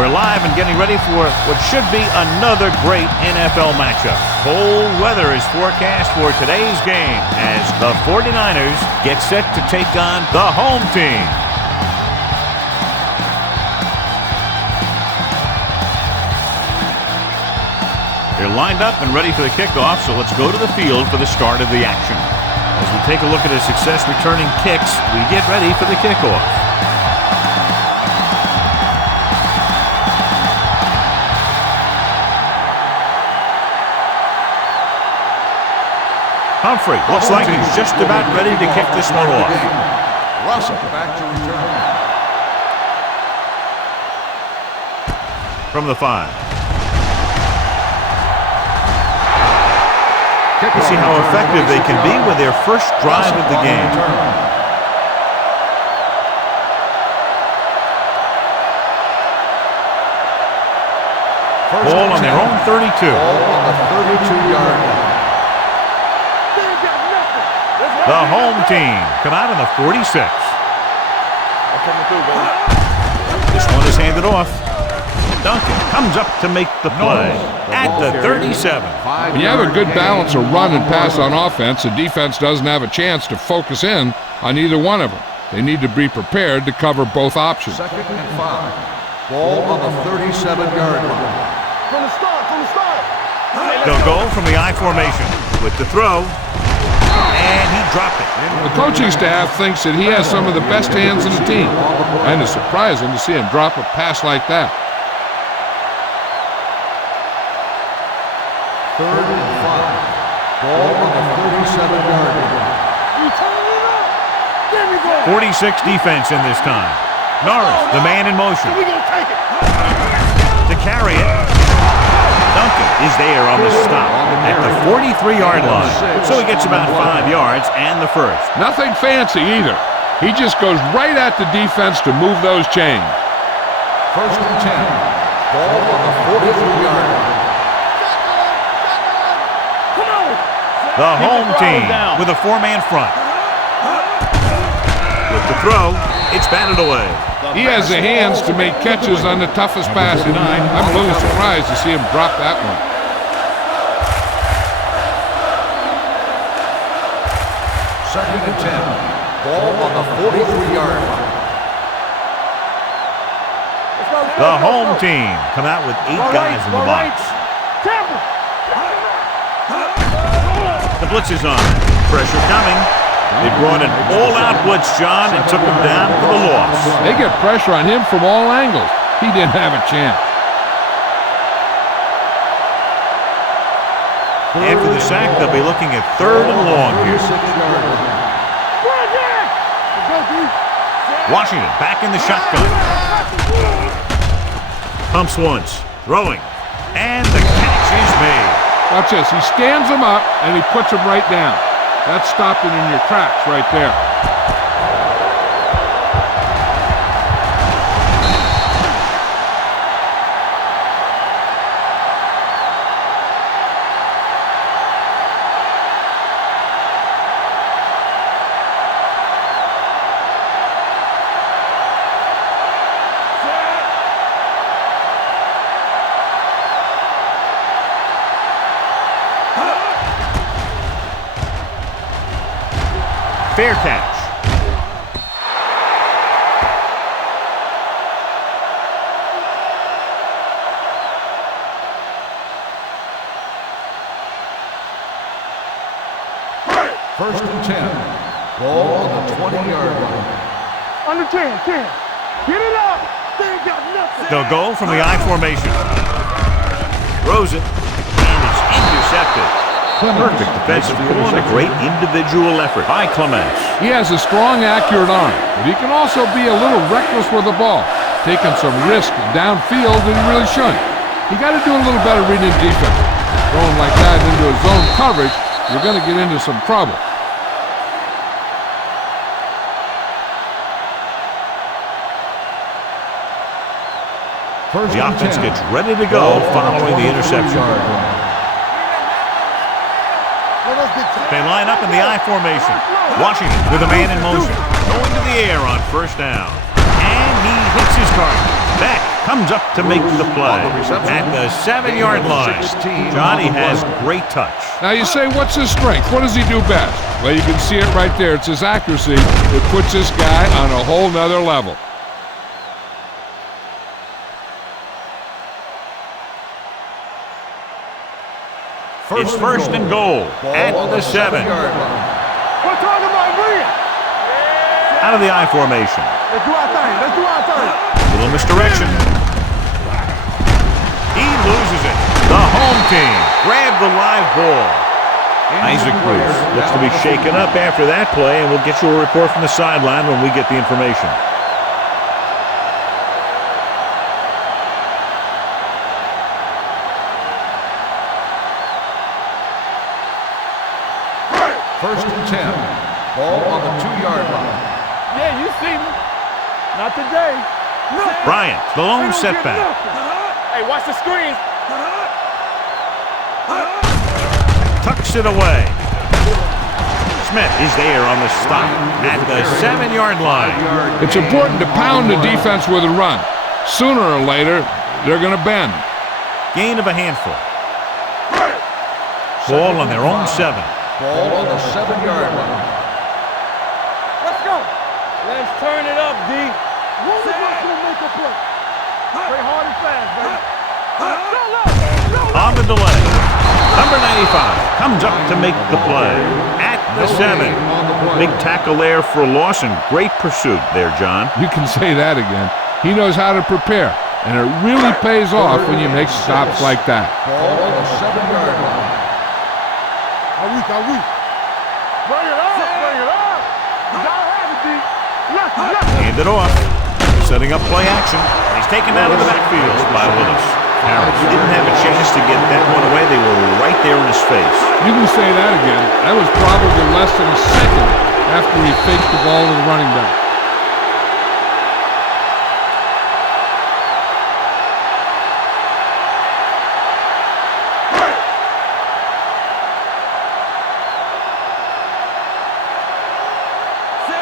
We're live and getting ready for what should be another great NFL matchup. Cold weather is forecast for today's game as the 49ers get set to take on the home team. They're lined up and ready for the kickoff, so let's go to the field for the start of the action. As we take a look at his success returning kicks, we get ready for the kickoff. Humphrey looks like he's just about ready to kick this one off. Russell back to return. From the 5. You see how effective they can be with their first drive of the game. Ball on their own 32. Ball on the 32-yard line. The home team come out on the 46. This one is handed off. Duncan comes up to make the play at the 37. When you have a good balance of run and pass on offense, the defense doesn't have a chance to focus in on either one of them. They need to be prepared to cover both options. 2nd and 5. Ball on the 37-yard line. From the start. They'll go from the I formation with the throw. And he dropped it. The coaching staff thinks that he has some of the best hands in the team. And it's surprising to see him drop a pass like that. 3rd and 5. Ball on the 37-yard line. 46 defense in this time. Norris, the man in motion. To carry it. Duncan is there on the stop at the 43-yard line. So he gets about 5 yards and the first. Nothing fancy either. He just goes right at the defense to move those chains. 1st and 10. Ball on the 43-yard line. The home team with a 4-man front. With the throw, it's batted away. He has the hands to make catches on the toughest passes. I'm a little surprised to see him drop that one. 2nd and 10. Ball on the 43-yard line. The home team come out with 8 guys in the box. The blitz is on. Pressure coming. They brought an all-out blitz, John, and took him down for the loss. They get pressure on him from all angles. He didn't have a chance. After the sack, they'll be looking at 3rd and long here. Washington back in the shotgun. Pumps once. Throwing. And the catch is made. Watch this. He stands him up, and he puts him right down. That stopped it in your tracks right there. Fair catch. First and 10. Ball on the 20-yard line. Under 10. Get it up. They ain't got nothing. They'll go from the I formation. Throws it. And it's intercepted. Perfect defensive call and a great individual effort by Clements. He has a strong, accurate arm, but he can also be a little reckless with the ball, taking some risk downfield that he really shouldn't. You got to do a little better reading defense. Throwing like that into a zone coverage, you're going to get into some trouble. The offense gets ready to go following the interception. They line up in the I formation. Washington with a man in motion. Going to the air on 1st down. And he hits his target. Back comes up to make the play at the 7-yard line. Johnny has great touch. Now you say, what's his strength? What does he do best? Well, you can see it right there. It's his accuracy that puts this guy on a whole nother level. It's first and goal at the 7. We're talking about Rhea. Out of the I formation. Let's do our thing. Let's do our thing. Little misdirection. He loses it. The home team grab the live ball. Isaac Bruce looks to be shaken up after that play, and we'll get you a report from the sideline when we get the information. First and 10. Ball on the 2-yard line. Yeah, you see me. Not today. Bryant, the lone setback. Hey, watch the screen. Tucks it away. Smith is there on the stop at the 7-yard line. It's important to pound the defense with a run. Sooner or later, they're going to bend. Gain of a handful. Ball on their own 7. Ball on the 7-yard line. Let's go. Let's turn it up, D. One of us will make a play. Play hard and fast, baby. On the delay. Number 95 comes up to make the play at the 7. Big tackle there for a loss and great pursuit there, John. You can say that again. He knows how to prepare, and it really pays off when you make stops like that. Ball on the 7-yard line. Are we? Bring it up, bring it up. You gotta have it, D. Hand it off. Setting up play action. He's taken out of the backfield by Willis. Harris didn't have a chance to get that one away. They were right there in his face. You can say that again. That was probably less than a second after he faked the ball to the running back.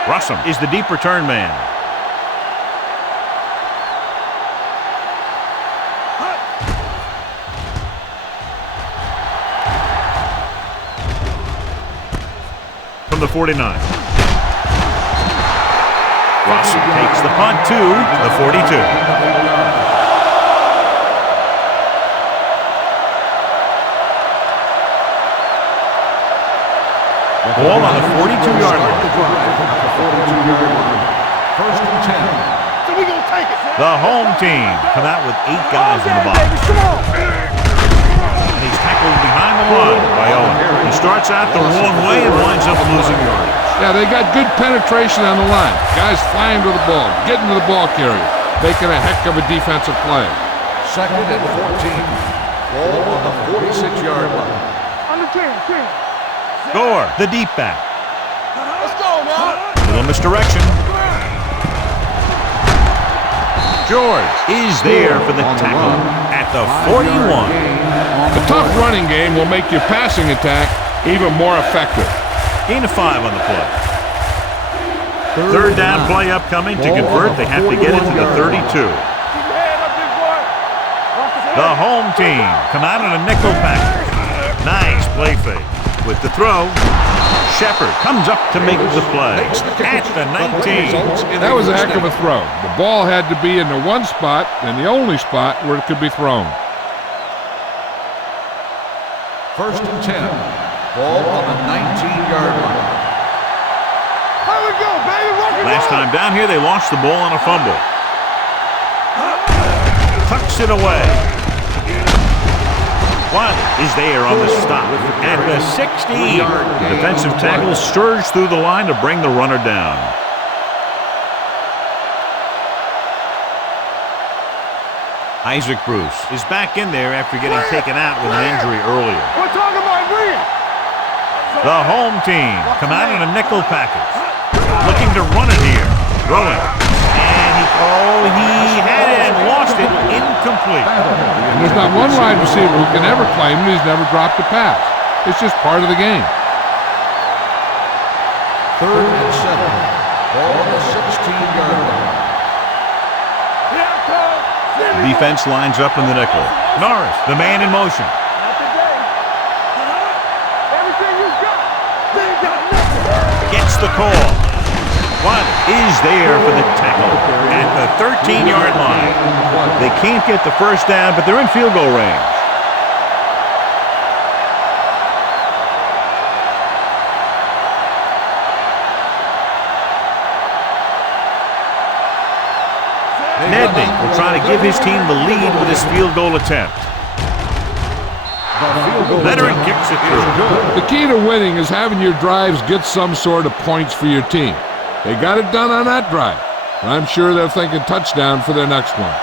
Russell is the deep return man. From the 49. Russell takes the punt to the 42. Ball on the 42-yard line. First and 10. So we gonna take it. The home team come out with 8 guys in the box. Come on. And he's tackled behind the line by Owen. He starts out the wrong way and winds up losing yardage. Yeah, they got good penetration on the line. Guys flying to the ball, getting to the ball carrier, making a heck of a defensive play. Second and 14. Ball on the 46-yard line. On the 10. Gore, the deep back. Let's go now. Little misdirection. George is there for the tackle at the 41. A tough running game will make your passing attack even more effective. Gain of 5 on the play. Third down play upcoming. To convert, they have to get it to the 32. Keep your head up, big boy. The home team come out in a nickel package. Nice play fake. With the throw, Shepard comes up to make the play at the 19. That was a heck of a throw. The ball had to be in the one spot and the only spot where it could be thrown. First and 10. Ball on the 19-yard line. Here we go, baby. Last time down here, they lost the ball on a fumble. Tucks it away. Wiley is there on the stop at the 16. The defensive tackle surged through the line to bring the runner down. Isaac Bruce is back in there after getting taken out with an injury earlier. We're talking about Rhea. The home team come out in a nickel package. Looking to run it here. Throwing. And he had it and lost it. Incomplete. And there's not one wide receiver who can ever claim that he's never dropped a pass. It's just part of the game. Third and 7. Ball on the 16-yard line. The defense lines up in the nickel. Norris, the man in motion. Not today. Everything you got. They got nothing. Gets the call. One is there for the tackle at the 13-yard line. They can't get the first down, but they're in field goal range. Nedney will try to give his team the lead with his field goal attempt. Leonard kicks it through. The key to winning is having your drives get some sort of points for your team. They got it done on that drive. And I'm sure they're thinking touchdown for their next one.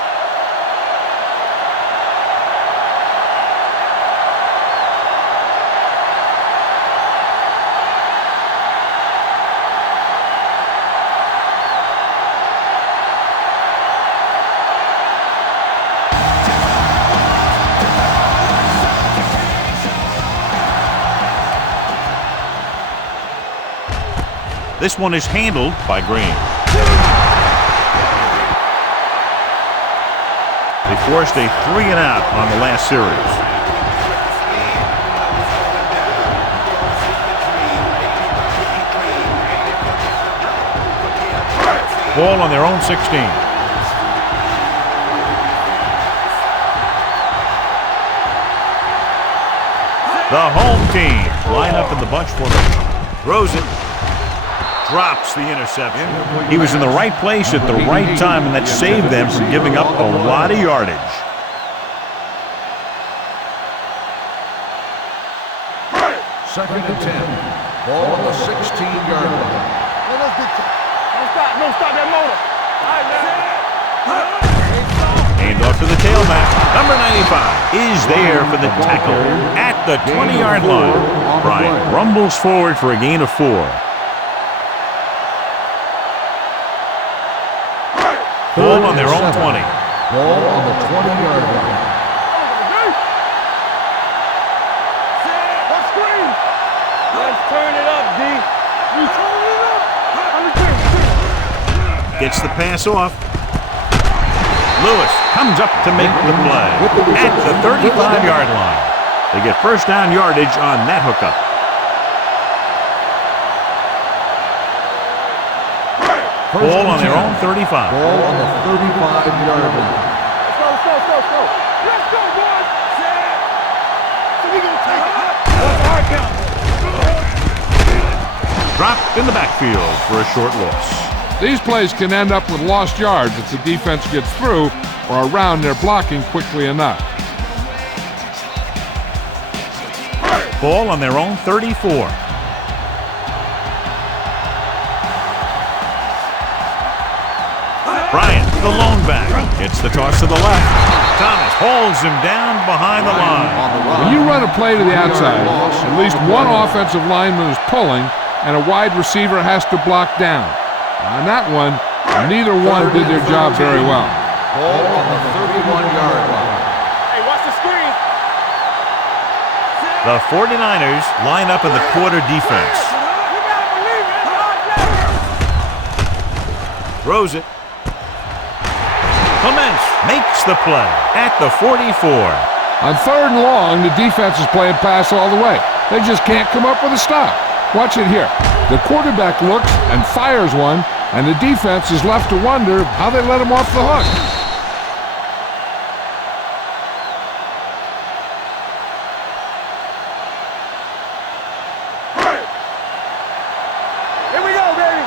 This one is handled by Green. They forced a 3-and-out on the last series. Ball on their own 16. The home team line up in the bunch formation. Throws it. Drops the interception. He was in the right place at the right time, and that saved them from giving up a lot of yardage. Second and 10. Ball on the 16-yard line. Don't stop that motor. All right, man. Hand off to the tailback. Number 95 is there for the tackle at the 20-yard line. Bryant rumbles forward for a gain of 4. Ball on their own 20. Ball on the 20-yard line. Let's screen. Let's turn it up, D. You turn it up. Gets the pass off. Lewis comes up to make the play at the 35-yard line. They get first down yardage on that hookup. Ball on their own 35. Ball on the 35-yard line. Let's go. Let's go, boys. So we gonna take it. What's our count? Dropped in the backfield for a short loss. These plays can end up with lost yards if the defense gets through or around their blocking quickly enough. Ball on their own 34. Bryant, the lone back, gets the toss to the left. Thomas holds him down behind the line. When you run a play to the outside, at least one offensive lineman is pulling and a wide receiver has to block down. On that one, neither one did their job very well. Ball on the 31-yard line. Hey, watch the screen. The 49ers line up in the quarter defense. You gotta believe it. Throws it. Clements makes the play at the 44. On 3rd and long, the defense is playing pass all the way. They just can't come up with a stop. Watch it here. The quarterback looks and fires one, and the defense is left to wonder how they let him off the hook. Here we go, baby.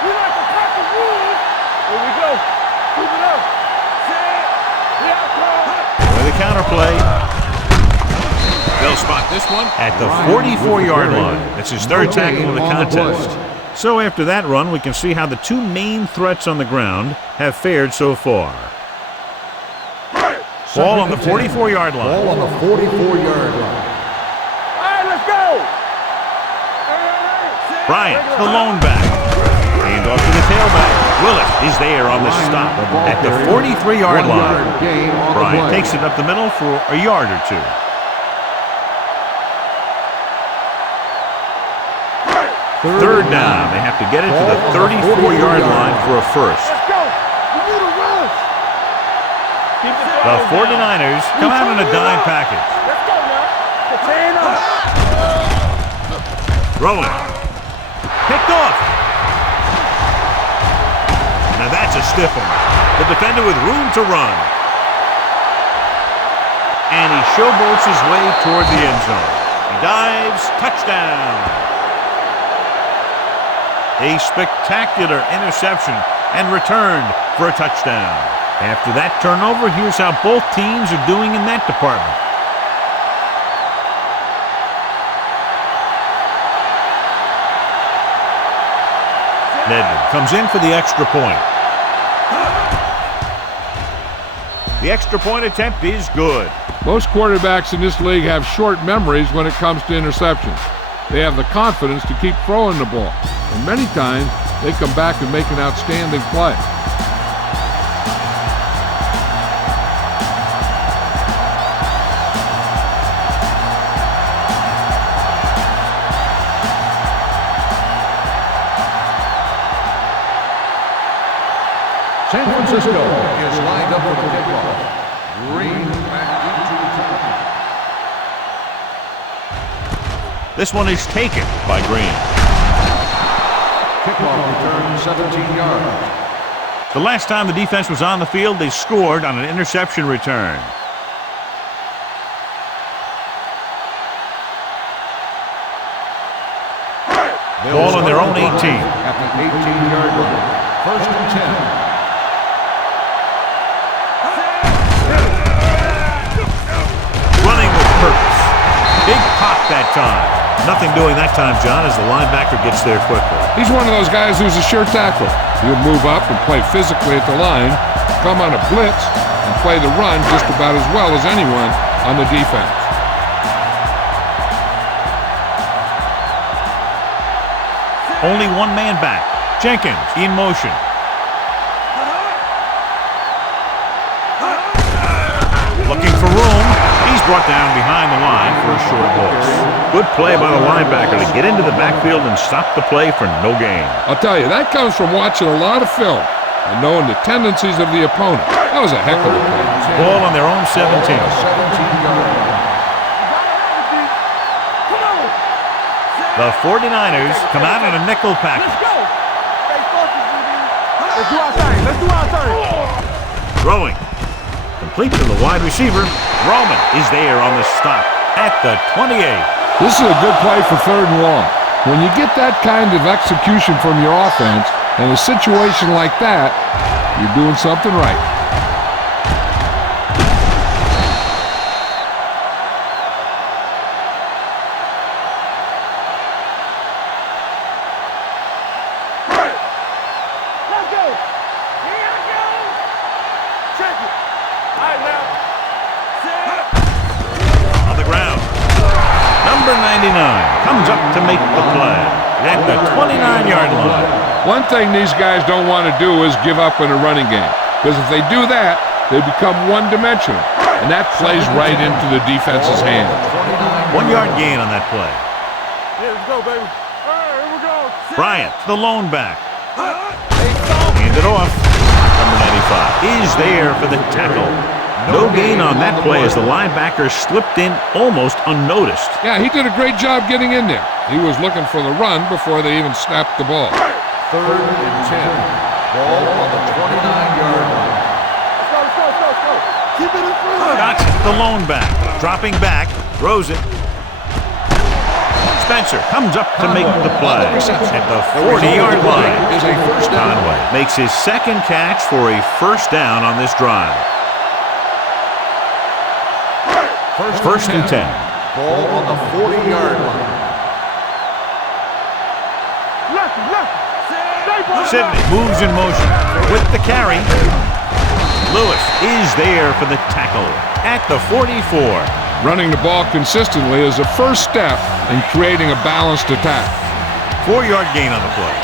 We like to cut the rules. Here we go. Keep it up. With a counterplay. They'll spot this one at the 44-yard line. That's his 3rd tackle of the contest. So after that run, we can see how the two main threats on the ground have fared so far. Ball on the 44-yard line. Ball on the 44-yard line. All right, let's go. Bryant, the lone back. Hand off to the tailback. Willis is there on the stop at the 43-yard line. Bryant takes it up the middle for a yard or 2. Third down. They have to get it to the 34-yard line for a first. Let's go. We need a rush. The 49ers come out in a dime package. Let's go now. Contain up. Throwing. Picked off. Now that's a stiff one. The defender with room to run. And he showboats his way toward the end zone. He dives. Touchdown. A spectacular interception and returned for a touchdown. After that turnover, here's how both teams are doing in that department. Madden comes in for the extra point. The extra point attempt is good. Most quarterbacks in this league have short memories when it comes to interceptions. They have the confidence to keep throwing the ball, and many times they come back and make an outstanding play. San Francisco is lined up for the kickoff. Green back into the target. This one is taken by Green. Kickoff return 17 yards. The last time the defense was on the field, they scored on an interception return. Ball on their own 18. At the 18-yard line. First and 10. Big pop that time. Nothing doing that time, John, as the linebacker gets there quickly. He's one of those guys who's a sure tackler. He'll move up and play physically at the line, come on a blitz, and play the run just about as well as anyone on the defense. Only one man back. Jenkins in motion. Looking for room. He's brought down behind the line for a short loss. Good play by the linebacker to get into the backfield and stop the play for no gain. I'll tell you, that comes from watching a lot of film and knowing the tendencies of the opponent. That was a heck of a play. Ball on their own 17. 17-yard line. The 49ers come out in a nickel package. Let's go. Stay focused, DB. Let's do our thing. Let's do our thing. Throwing. Complete to the wide receiver. Roman is there on the stop at the 28. This is a good play for 3rd and long. When you get that kind of execution from your offense in a situation like that, you're doing something right. Let's go. Here I go. Check it. All right, now. On the ground. Number 99 comes up to make the play at the 29-yard line. One thing these guys don't want to do is give up in a running game, because if they do that, they become one-dimensional, and that plays right into the defense's hand. 1 yard gain on that play. Yeah, let's go, baby. All right, here we go. Bryant, the lone back. Hand it off. Number 95 is there for the tackle. No gain on that play as the linebacker slipped in almost unnoticed. Yeah, he did a great job getting in there. He was looking for the run before they even snapped the ball. 3rd and 10. Ball on the 29-yard line. Let's go. Keep it in front. Johnson, the lone back, dropping back, throws it. Spencer comes up to make the play at the 40-yard line. Is a first down. Conway makes his second catch for a first down on this drive. First and 10. Ball on the 40-yard line. Sidney moves in motion with the carry. Lewis is there for the tackle at the 44. Running the ball consistently is a first step in creating a balanced attack. 4-yard gain on the play.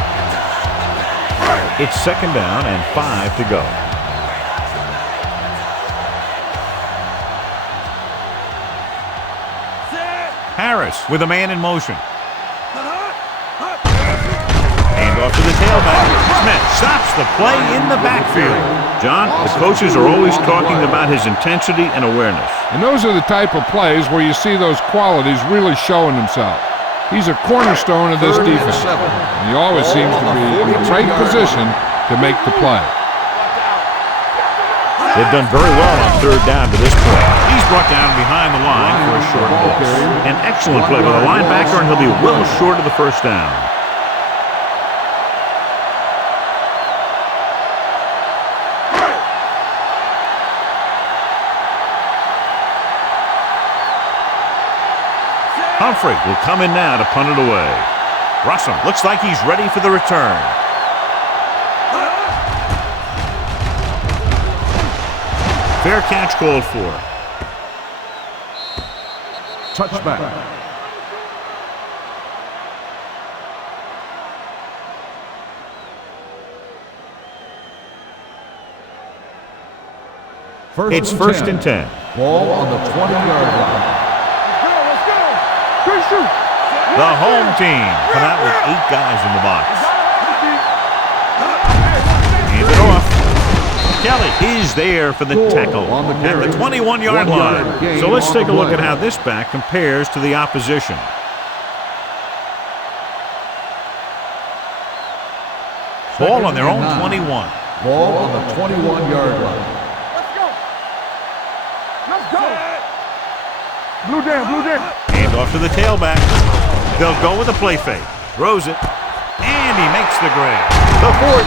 It's 2nd down and 5 to go. Harris with a man in motion. Hand off to the tailback. Smith stops the play in the backfield. John, the coaches are always talking about his intensity and awareness. And those are the type of plays where you see those qualities really showing himself. He's a cornerstone of this defense, and he always seems to be in the right position to make the play. They've done very well on third down to this point. He's brought down behind the line for a short loss. An excellent play by the linebacker, and he'll be well short of the first down. Humphrey will come in now to punt it away. Russell looks like he's ready for the return. Fair catch called for. Touchback. It's first and 10. Ball on the 20-yard line. The home team come out with 8 guys in the box. Hand it off. Kelly is there for the tackle at the 21-yard line. So let's take a look at how this back compares to the opposition. Ball on their own 21. Ball on the 21-yard line. Let's go. Blue down. Hand off to the tailback. They'll go with a play fake. Throws it. And he makes the grab. The 40.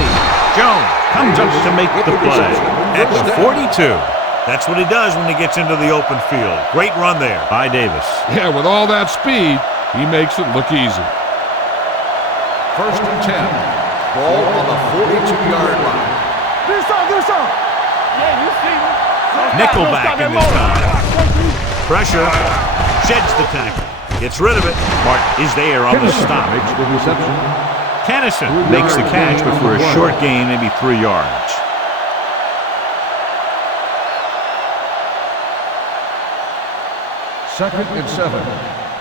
Jones comes up to make the play. At the 42. That's what he does when he gets into the open field. Great run there by Davis. Yeah, with all that speed, he makes it look easy. First and 10. Ball on the 42-yard line. Do some. Yeah, you see me. Nickelback in this time. Pressure. Sheds the tackle. Gets rid of it. Martin is there on the stop. Makes the reception. Tennyson makes the catch, but for a short gain, maybe 3 yards. Second and 7.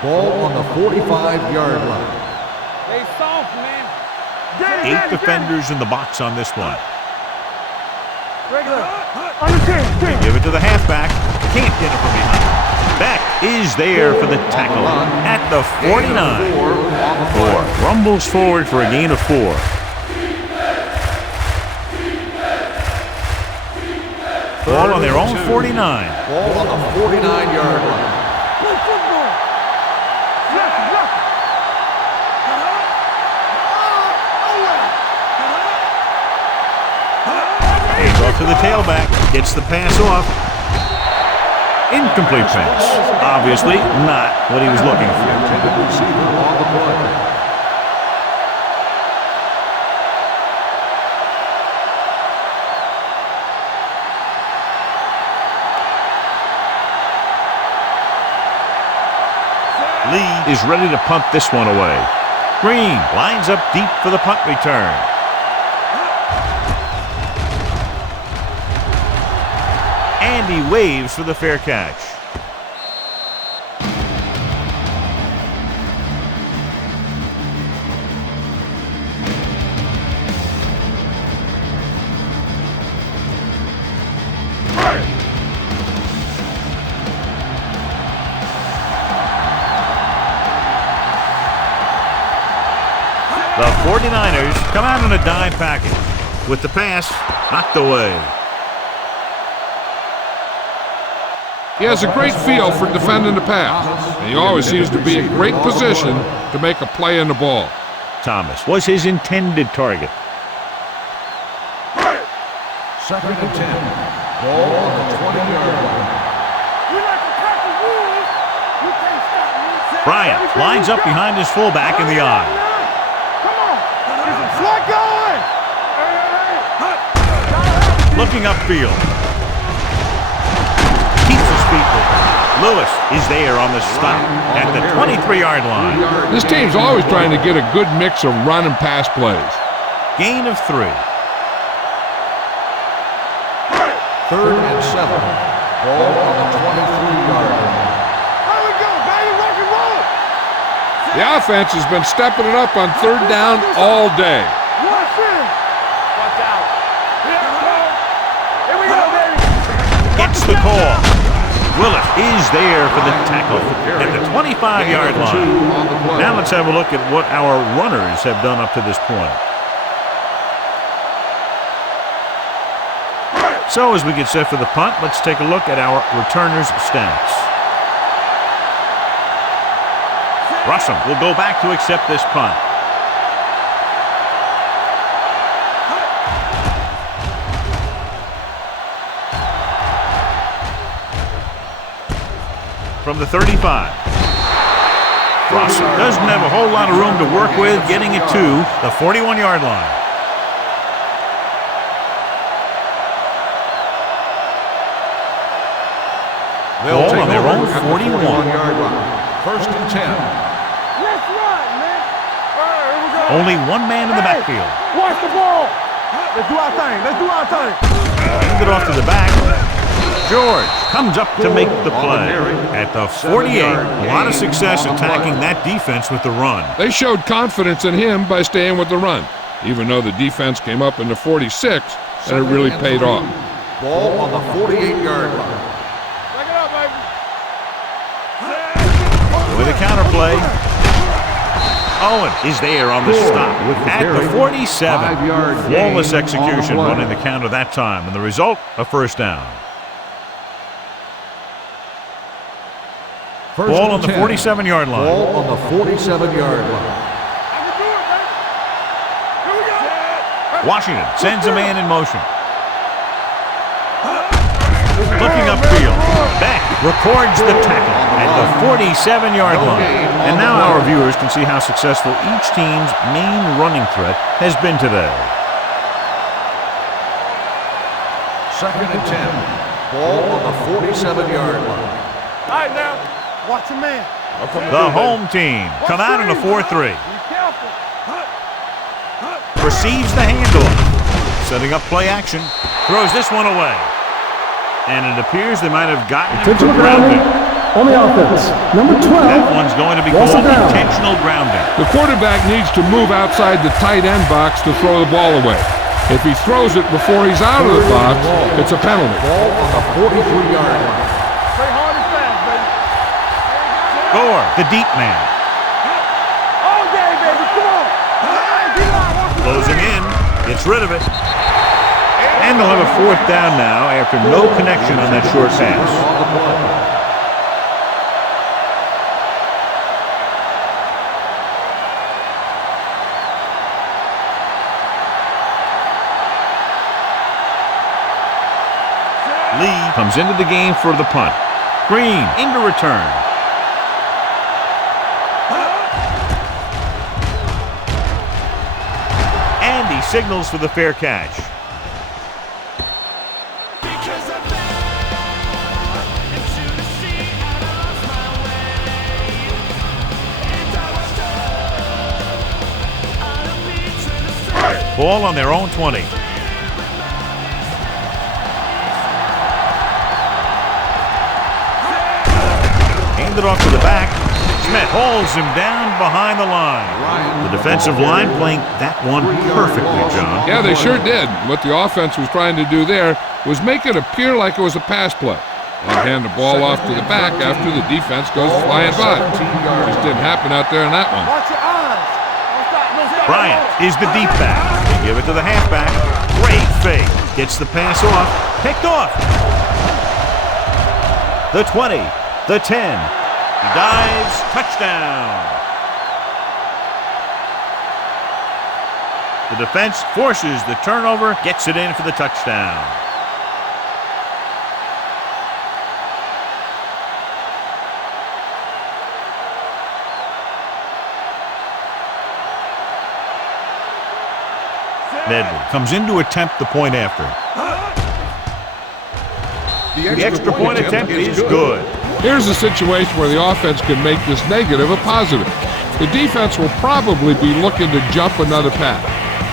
Ball on the 45-yard line. They soft, man. 8 defenders in the box on this one. Regular. Understand. They give it to the halfback. Can't get it from behind. Beck is there for the tackle at the 49. 4 rumbles forward for a gain of 4. Ball on their own 49. Ball on the 49-yard line. Play football. Hands off to the tailback. Gets the pass off. Incomplete pass. Obviously not what he was looking for. Intended receiver on the play. Lee is ready to punt this one away. Green lines up deep for the punt return. And he waves for the fair catch. The 49ers come out in a dime package. With the pass knocked away. He has a great feel for defending the pass, and he always seems to be in great position to make a play on the ball. Thomas was his intended target. Second and 10. Ball on the 20-yard line. We like to crack the rules. You can't stop me. Bryant lines up behind his fullback in the eye. Come on. Is it slot going? Looking upfield. Keeps his feet moving. Lewis is there on the stop at the 23-yard line. This team's always trying to get a good mix of run and pass plays. Gain of 3. Third and 7. Ball on the 23-yard line. There we go, baby. Rock and roll. The offense has been stepping it up on third down all day. Watch in. Watch out. Here it goes. What's the call? Willis is there for the tackle at the 25-yard line. Now let's have a look at what our runners have done up to this point. So as we get set for the punt, let's take a look at our returners' stats. Russell will go back to accept this punt. From the 35. Russell doesn't have a whole lot of room to work with, getting it to the 41-yard line. Ball on their own 41-yard line. 1st and 10. Let's run, man. All right, here we go. Only one man in the backfield. Watch the ball. Let's do our thing. Let's do our thing. Hand it off to the back. George comes up to make the play at the 48. A lot of success attacking that defense with the run. They showed confidence in him by staying with the run, even though the defense came up in the 46, and it really paid off. Ball on the 48-yard line. Back it up, baby. With a counterplay. Owen is there on the stop at the 47. Flawless execution running the counter that time, and the result, a first down. Ball on the 47-yard line. Ball on the 47-yard line. I can do it, baby. Here we go. Washington sends a man in motion. Looking upfield. Beck records the tackle at the 47-yard line. And now our viewers can see how successful each team's main running threat has been today. 2nd and 10. Ball on the 47-yard line. All right, now. Watch your man. The home team come out in a 4-3. Be careful. Receives the handoff. Setting up play action. Throws this one away. And it appears they might have gotten him for grounding. On the offense, number 12. That one's going to be called intentional grounding. The quarterback needs to move outside the tight end box to throw the ball away. If he throws it before he's out of the box, it's a penalty. Ball on the 43-yard line. Play hard and fast, baby. Gore, the deep man. All day, baby. Come on. Closing in. Gets rid of it. And they'll have a 4th down now after no connection on that short pass. Lee comes into the game for the punt. Green into return. And he signals for the fair catch. Ball on their own 20. Hand it off to the back. Smith holds him down behind the line. The defensive line playing that one perfectly, John. Yeah, they sure did. What the offense was trying to do there was make it appear like it was a pass play and hand the ball off to the back after the defense goes flying by. Just didn't happen out there in that one. Watch your eyes. Don't stop. Don't stop. Bryant is the deep back. They give it to the halfback. Great fake. Gets the pass off. Picked off. The 20. The 10. He dives. Touchdown. The defense forces the turnover. Gets it in for the touchdown. Nedley comes in to attempt the point after. The extra point attempt is good. Here's a situation where the offense can make this negative a positive. The defense will probably be looking to jump another pass.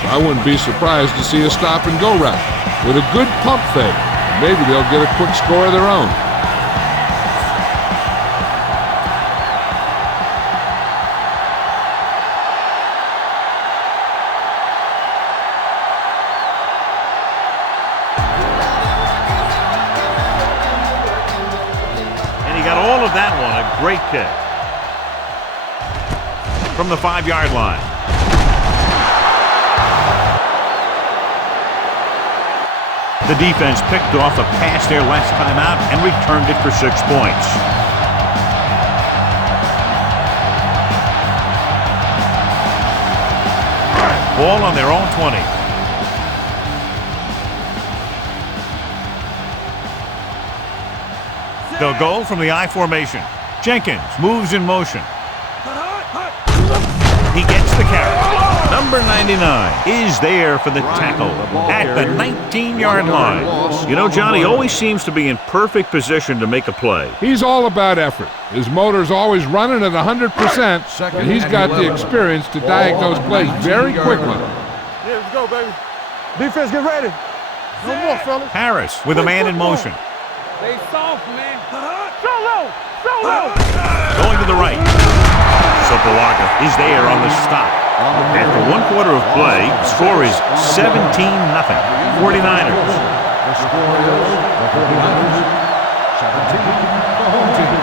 So I wouldn't be surprised to see a stop-and-go route with a good pump fake. Maybe they'll get a quick score of their own. one, a great kick. From the 5-yard line. The defense picked off a pass there last time out and returned it for 6 points. Ball on their own 20. They'll go from the I formation. Jenkins moves in motion. He gets the carry. Number 99 is there for the tackle at the 19-yard line. You know, John, he always seems to be in perfect position to make a play. He's all about effort. His motor's always running at 100%, and he's got the experience to diagnose plays very quickly. Yeah, let's go, baby. Defense, get ready. No more, fellas. Harris with a man in motion. Stay soft, man. So low. So low. Going to the right. Sopoaga is there on the stop. After 1 quarter of play, the score is 17-0. 49ers. The score is the 49ers 17, the home team.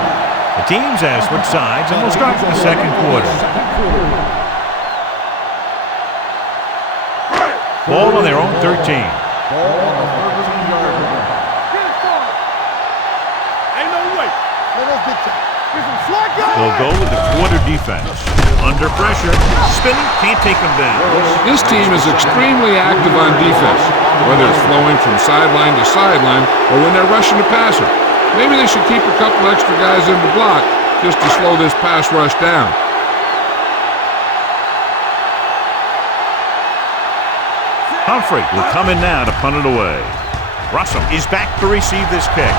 The teams have switched sides, and we'll start the second quarter. Ball on their own 13. Ball on the 13-yard line. Ain't no way. Let us get you. Get some slack guys. They'll go with the quarter defense. Under pressure, spinning, can't take them down. This team is extremely active on defense, whether it's flowing from sideline to sideline or when they're rushing the passer. Maybe they should keep a couple extra guys in the block just to slow this pass rush down. Humphrey will come in now to punt it away. Russell is back to receive this kick.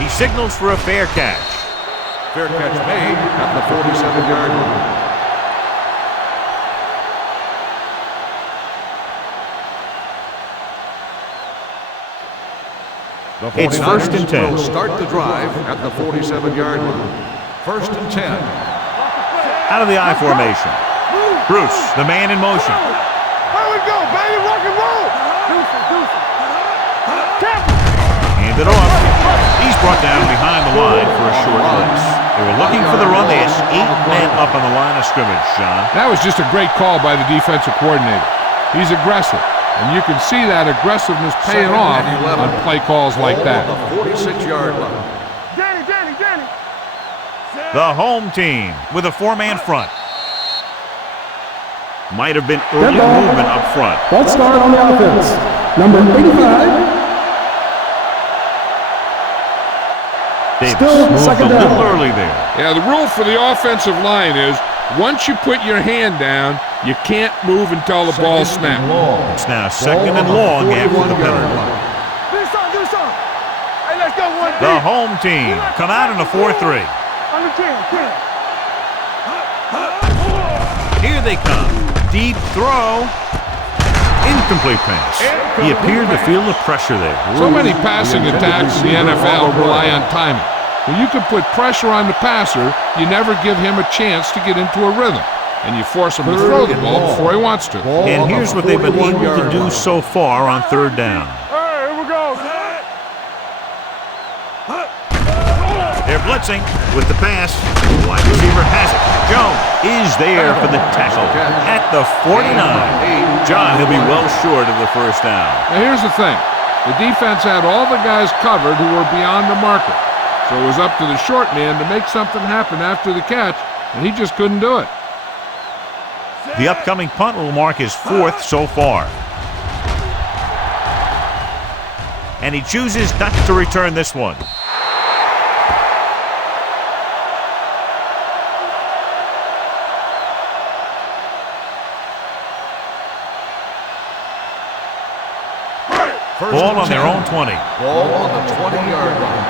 He signals for a fair catch. Fair catch made at the 47-yard line. The It's 1st and 10. will start the drive at the 47-yard line. 1st and 10. Out of the I formation. Bruce, the man in motion. Here we go, baby. Rock and roll. Deuces. Hand it off. He's brought down behind the line for a short loss. They were looking for the run. They had 8 men up on the line of scrimmage, John. That was just a great call by the defensive coordinator. He's aggressive, and you can see that aggressiveness paying off on play calls like that. The 46-yard line. Danny. The home team with a 4-man front. Might have been early movement up front. Let's start on the offense. Number 85. Davis Still moved second a little down. early there. Yeah, the rule for the offensive line is once you put your hand down, you can't move until the ball snaps. It's now 2nd and long after the penalty. Do something. Hey, let's go, one. The home team come out in a 4-3. On the 10. Here they come. Deep throw. Incomplete pass. He appeared to feel the pressure there. So many passing attacks in the NFL rely on timing. When you can put pressure on the passer, you never give him a chance to get into a rhythm, and you force him to throw the ball before he wants to. And here's what they've been able to do so far on 3rd down. Hey, here we go. They're blitzing with the pass. Wide receiver has it. Jones is there for the tackle at the 49. John, he'll be well short of the 1st down. Now here's the thing. The defense had all the guys covered who were beyond the marker. So it was up to the short man to make something happen after the catch, and he just couldn't do it. The upcoming punt will mark his 4th so far. And he chooses not to return this one. Ball on their own 20. Ball on the 20-yard line.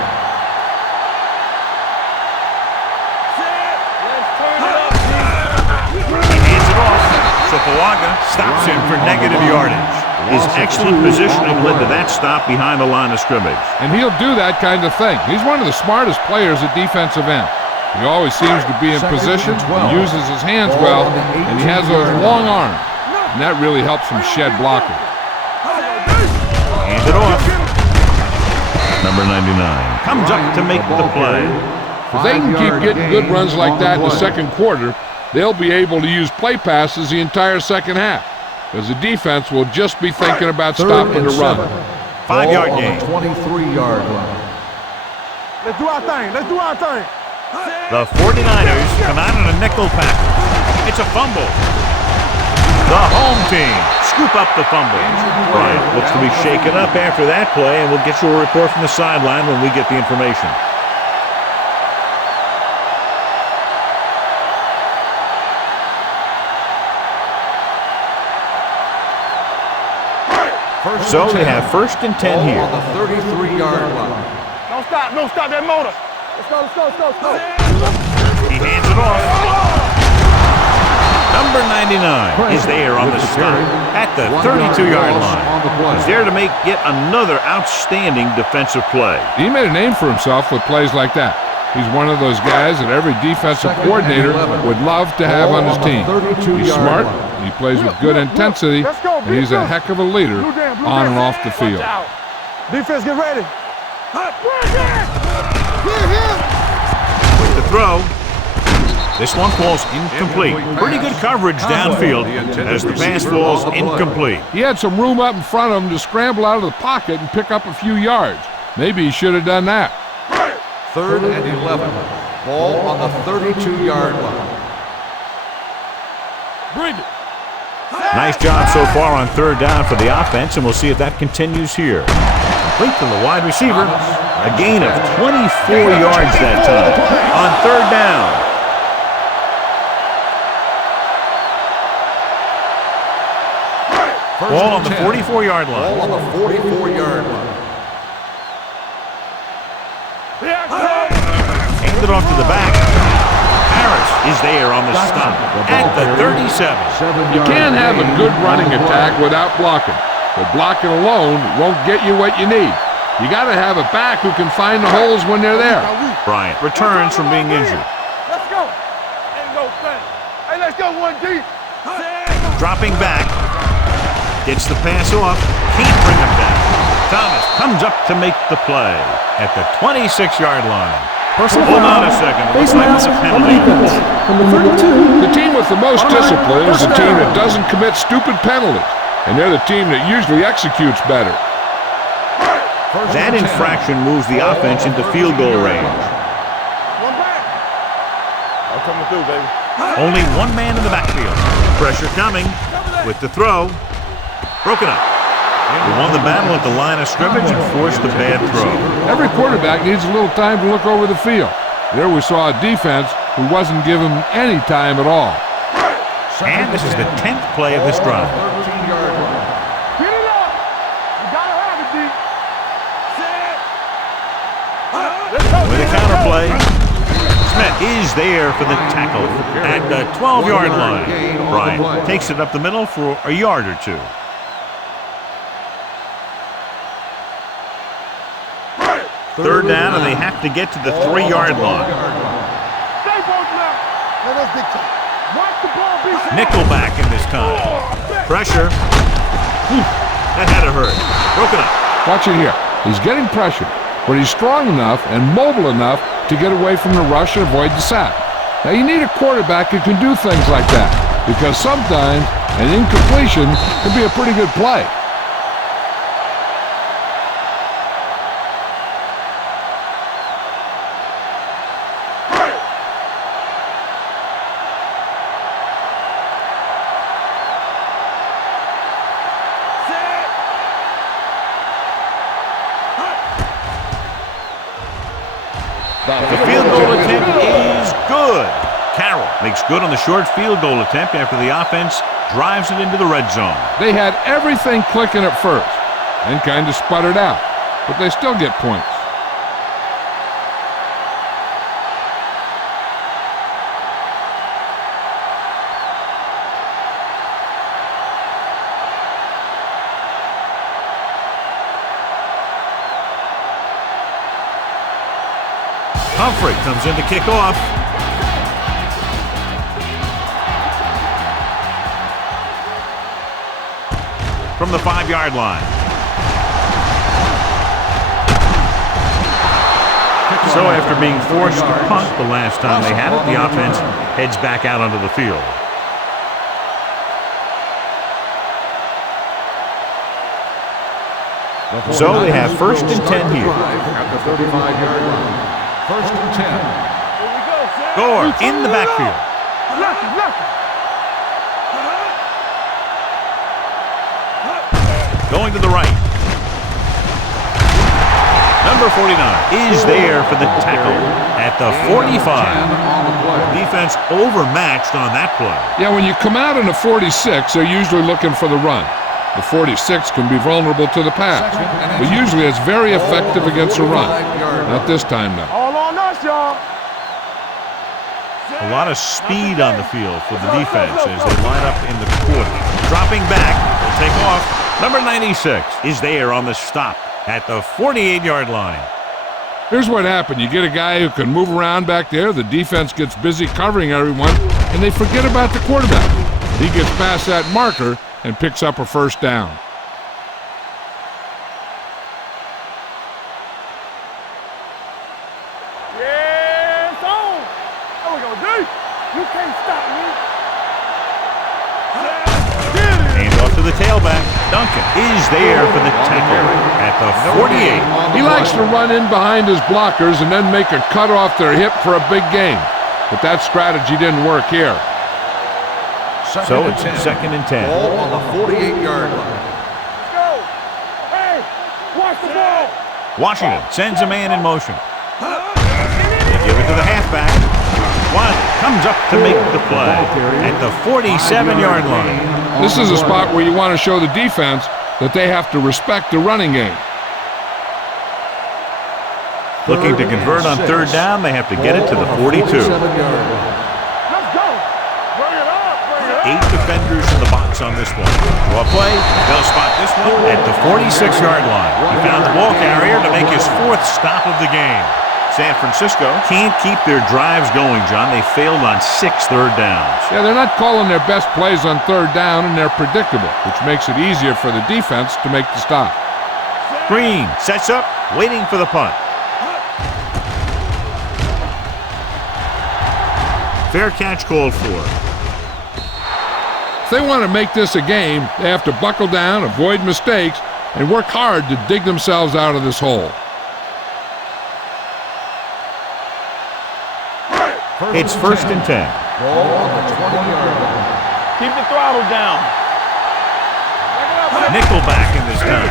He hands it off. Sopoaga stops him for negative yardage. His excellent positioning led to that stop behind the line of scrimmage. And he'll do that kind of thing. He's one of the smartest players at defensive end. He always seems to be in position, he uses his hands well, and he has those long arms. And that really helps him shed blockers. Hands it off. Number 99 comes up to make the play. If they can keep getting good runs like that in the second quarter, they'll be able to use play passes the entire second half, because the defense will just be thinking about stopping the run. 5-yard gain. 23-yard line. Let's do our thing. Let's do our thing. The 49ers come out in a nickel package. It's a fumble. The home team scoop up the fumble. Bryant looks to be shaken up after that play, and we'll get you a report from the sideline when we get the information. So they have 1st and 10 here. On the 33-yard line. Don't stop. Don't stop that motor. Let's go. Let's go. Let's go. Let's go. He hands it off. Number 99 is there on the stop at the 32-yard line. He's there to make yet another outstanding defensive play. He made a name for himself with plays like that. He's one of those guys that every defensive coordinator would love to have on his team. He's smart, he plays with good intensity, and he's a heck of a leader on and off the field. Defense, get ready. With the throw, this one falls incomplete. Pretty good coverage downfield as the pass falls incomplete. He had some room up in front of him to scramble out of the pocket and pick up a few yards. Maybe he should have done that. 3rd and 11. Ball on the 32-yard line. Bring it. Nice job so far on 3rd down for the offense, and we'll see if that continues here. Complete to the wide receiver. A gain of 24 yards that time on 3rd down. Ball on the 44-yard line. Ball on the 44-yard line. Handed off to the back. Harris is there on the stop at the 37. You can't have a good running attack without blocking. But blocking alone won't get you what you need. You got to have a back who can find the holes when they're there. Bryant returns from being injured. Let's go. Ain't no thing. Hey, let's go 1 deep. Dropping back. Gets the pass off. Can't bring him down. Thomas comes up to make the play at the 26-yard line. Hold on a second. Looks like it's a penalty. Number 32. The team with the most discipline is the team that doesn't commit stupid penalties. And they're the team that usually executes better. That infraction moves the offense into field goal range. One back. I'm coming through, baby. Only one man in the backfield. Pressure coming with the throw. Broken up. They won the battle at the line of scrimmage and forced a bad throw. Every quarterback needs a little time to look over the field. There we saw a defense who wasn't given any time at all. And this is the 10th play of this drive. 13-yard line. Get it up. You gotta have it, D. With a counter play, Smith is there for the tackle at the 12-yard line. Bryant takes it up the middle for a yard or two. Third down, and they have to get to the 3-yard line. Stay both left. Let us dictate. Watch the ball be set. Nickelback in this time. Pressure. That had to hurt. Broken up. Watch it here. He's getting pressure, but he's strong enough and mobile enough to get away from the rush and avoid the sack. Now you need a quarterback who can do things like that, because sometimes an incompletion can be a pretty good play. The field goal attempt is good. Carroll makes good on the short field goal attempt after the offense drives it into the red zone. They had everything clicking at first and kind of sputtered out, but they still get points. Humphrey comes in to kick off. From the 5-yard line. So after being forced to punt the last time they had it, the offense heads back out onto the field. So they have 1st and 10 here. At the 35-yard line. 1st and 10. Gore in the backfield. Going to the right. Number 49 is there for the tackle at the 45. Defense overmatched on that play. Yeah, when you come out in a 46, they're usually looking for the run. The 46 can be vulnerable to the pass, but usually it's very effective against a run. Not this time, now. All on us, y'all. A lot of speed on the field for the defense as they line up in the quarter. Dropping back, they'll take off. Number 96 is there on the stop at the 48-yard line. Here's what happened. You get a guy who can move around back there. The defense gets busy covering everyone, and they forget about the quarterback. He gets past that marker and picks up a 1st down. Yeah, it's on. There we go, D. You can't stop me. Hands off to the tailback. Duncan is there for the tackle at the 48. He likes to run in behind his blockers and then make a cut off their hip for a big gain. But that strategy didn't work here. So it's 2nd and 10. Ball on the 48-yard line. Let's go. Hey, watch the ball. Washington sends a man in motion. They give it to the halfback. One comes up to make the play at the 47-yard line. This is a spot where you want to show the defense that they have to respect the running game. Looking to convert on 3rd down, they have to get it to the 42. Let's go. Bring it up. 8 defenders in the box on this one. Draw play. They'll spot this one at the 46-yard line. He found the ball carrier to make his 4th stop of the game. San Francisco can't keep their drives going, John. They failed on 6 third downs. Yeah, they're not calling their best plays on 3rd down, and they're predictable, which makes it easier for the defense to make the stop. Green sets up, waiting for the punt. Fair catch called for. If they want to make this a game, they have to buckle down, avoid mistakes, and work hard to dig themselves out of this hole. It's 1st and 10. Ball on the 20-yard line. Keep the throttle down. Nickelback in this time.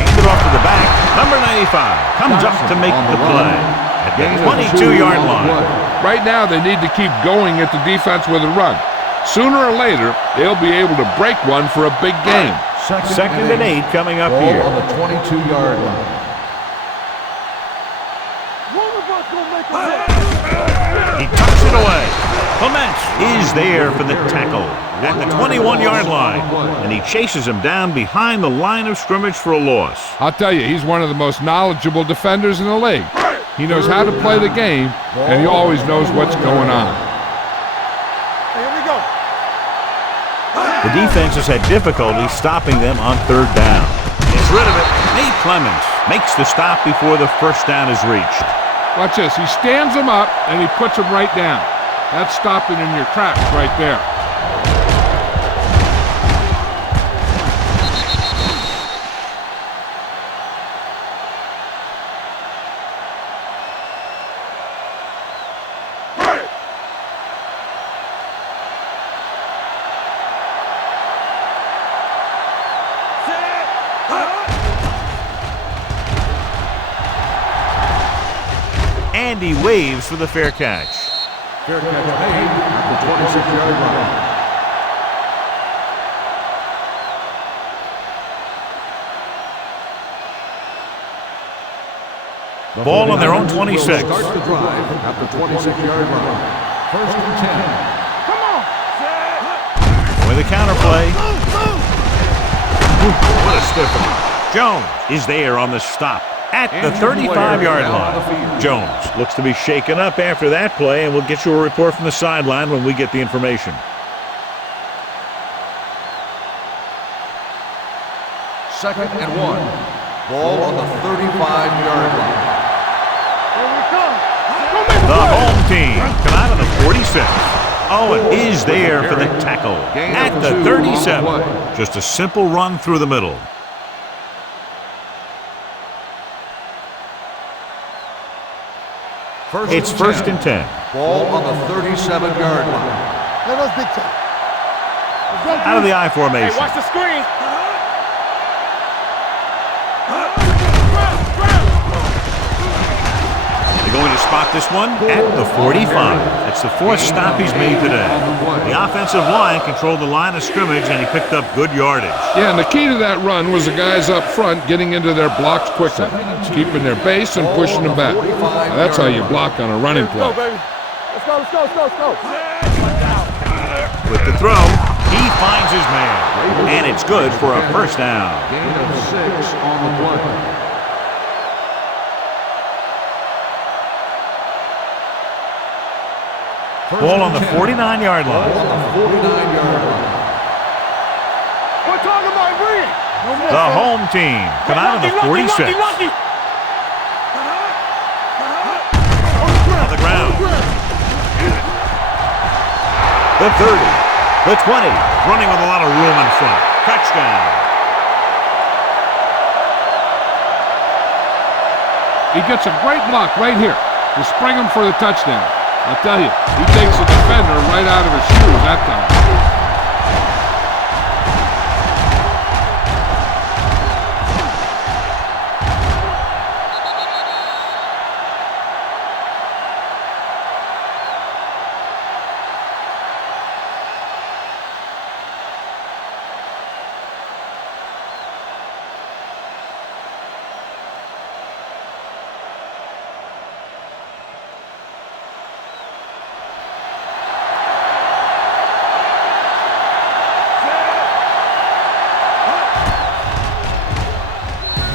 Hand it off to the back. Number 95 comes up to make the play at the 22-yard line. Right now, they need to keep going at the defense with a run. Sooner or later, they'll be able to break one for a big game. 2nd and 8 coming up Ball here. on the 22-yard line. One of us gonna make a He tucks it away. Clements is there for the tackle at the 21-yard line, and he chases him down behind the line of scrimmage for a loss. I'll tell you, he's one of the most knowledgeable defenders in the league. He knows how to play the game, and he always knows what's going on. Here we go. The defense has had difficulty stopping them on 3rd down. Gets rid of it. Nate Clements makes the stop before the 1st down is reached. Watch this. He stands him up, and he puts him right down. That's stopping in your tracks right there. And he waves for the fair catch. Fair catch made at the 26-yard line. Ball on their own 26. Start the drive at the 26-yard line. 1st and 10. Come on. With a counterplay. What a stiffener. Jones is there on the stop at the 35-yard line. Jones looks to be shaken up after that play, and we'll get you a report from the sideline when we get the information. Second and 1. Ball on the 35-yard line. Here we come. The home team come out of the 46. Oh, it is there for the tackle at the 37. Just a simple run through the middle. It's first and 10. Ball on the 37-yard line. Out of the I formation. Hey, watch the screen. They're going to spot this one at the 45. That's the fourth stop he's made today. The offensive line controlled the line of scrimmage, and he picked up good yardage. Yeah, and the key to that run was the guys up front getting into their blocks quickly, keeping their base and pushing them back. Now, that's how you block on a running play. Let's go, baby. Let's go, let's go, let's go, let's go. With the throw, he finds his man, and it's good for a first down. Gain of 6 on the play. Ball on the 49-yard line. Ball on the 49-yard line. We're talking about bringing. The home team come out of the 46. On the ground. The 30. The 20. Running with a lot of room in front. Touchdown. He gets a great block right here to spring him for the touchdown. I'll tell you, he takes the defender right out of his shoes that time.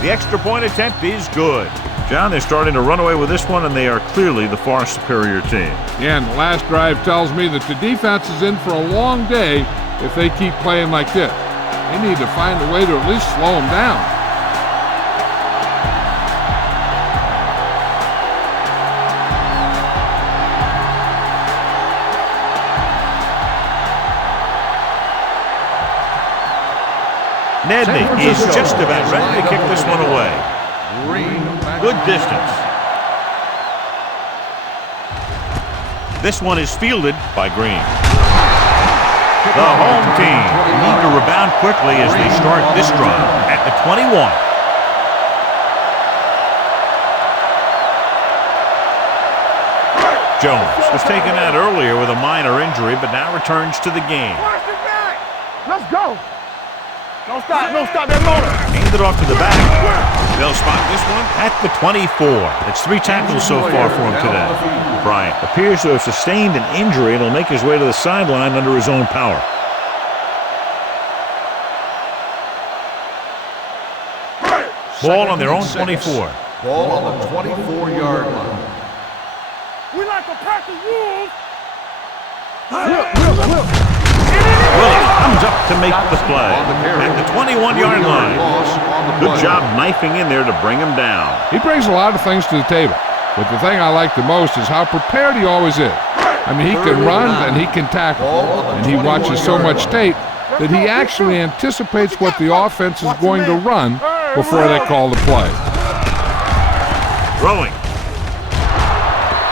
The extra point attempt is good. John, they're starting to run away with this one, and they are clearly the far superior team. Yeah, and the last drive tells me that the defense is in for a long day if they keep playing like this. They need to find a way to at least slow them down. Nedney is just about ready to kick this one away. Good distance. This one is fielded by Green. The home team need to rebound quickly as they start this drive at the 21. Jones was taken out earlier with a minor injury, but now returns to the game. Let's go. Don't stop that motor. Hand it off to the back. They'll spot this one at the 24. It's 3 tackles so far for him today. Bryant appears to have sustained an injury and will make his way to the sideline under his own power. Ball on their own 24. Ball on the 24-yard line. We like to practice rules. Willie comes up to make the play at the 21-yard line. Good job knifing in there to bring him down. He brings a lot of things to the table, but the thing I like the most is how prepared he always is. I mean, he can run and he can tackle, and he watches so much tape that he actually anticipates what the offense is going to run before they call the play. Throwing.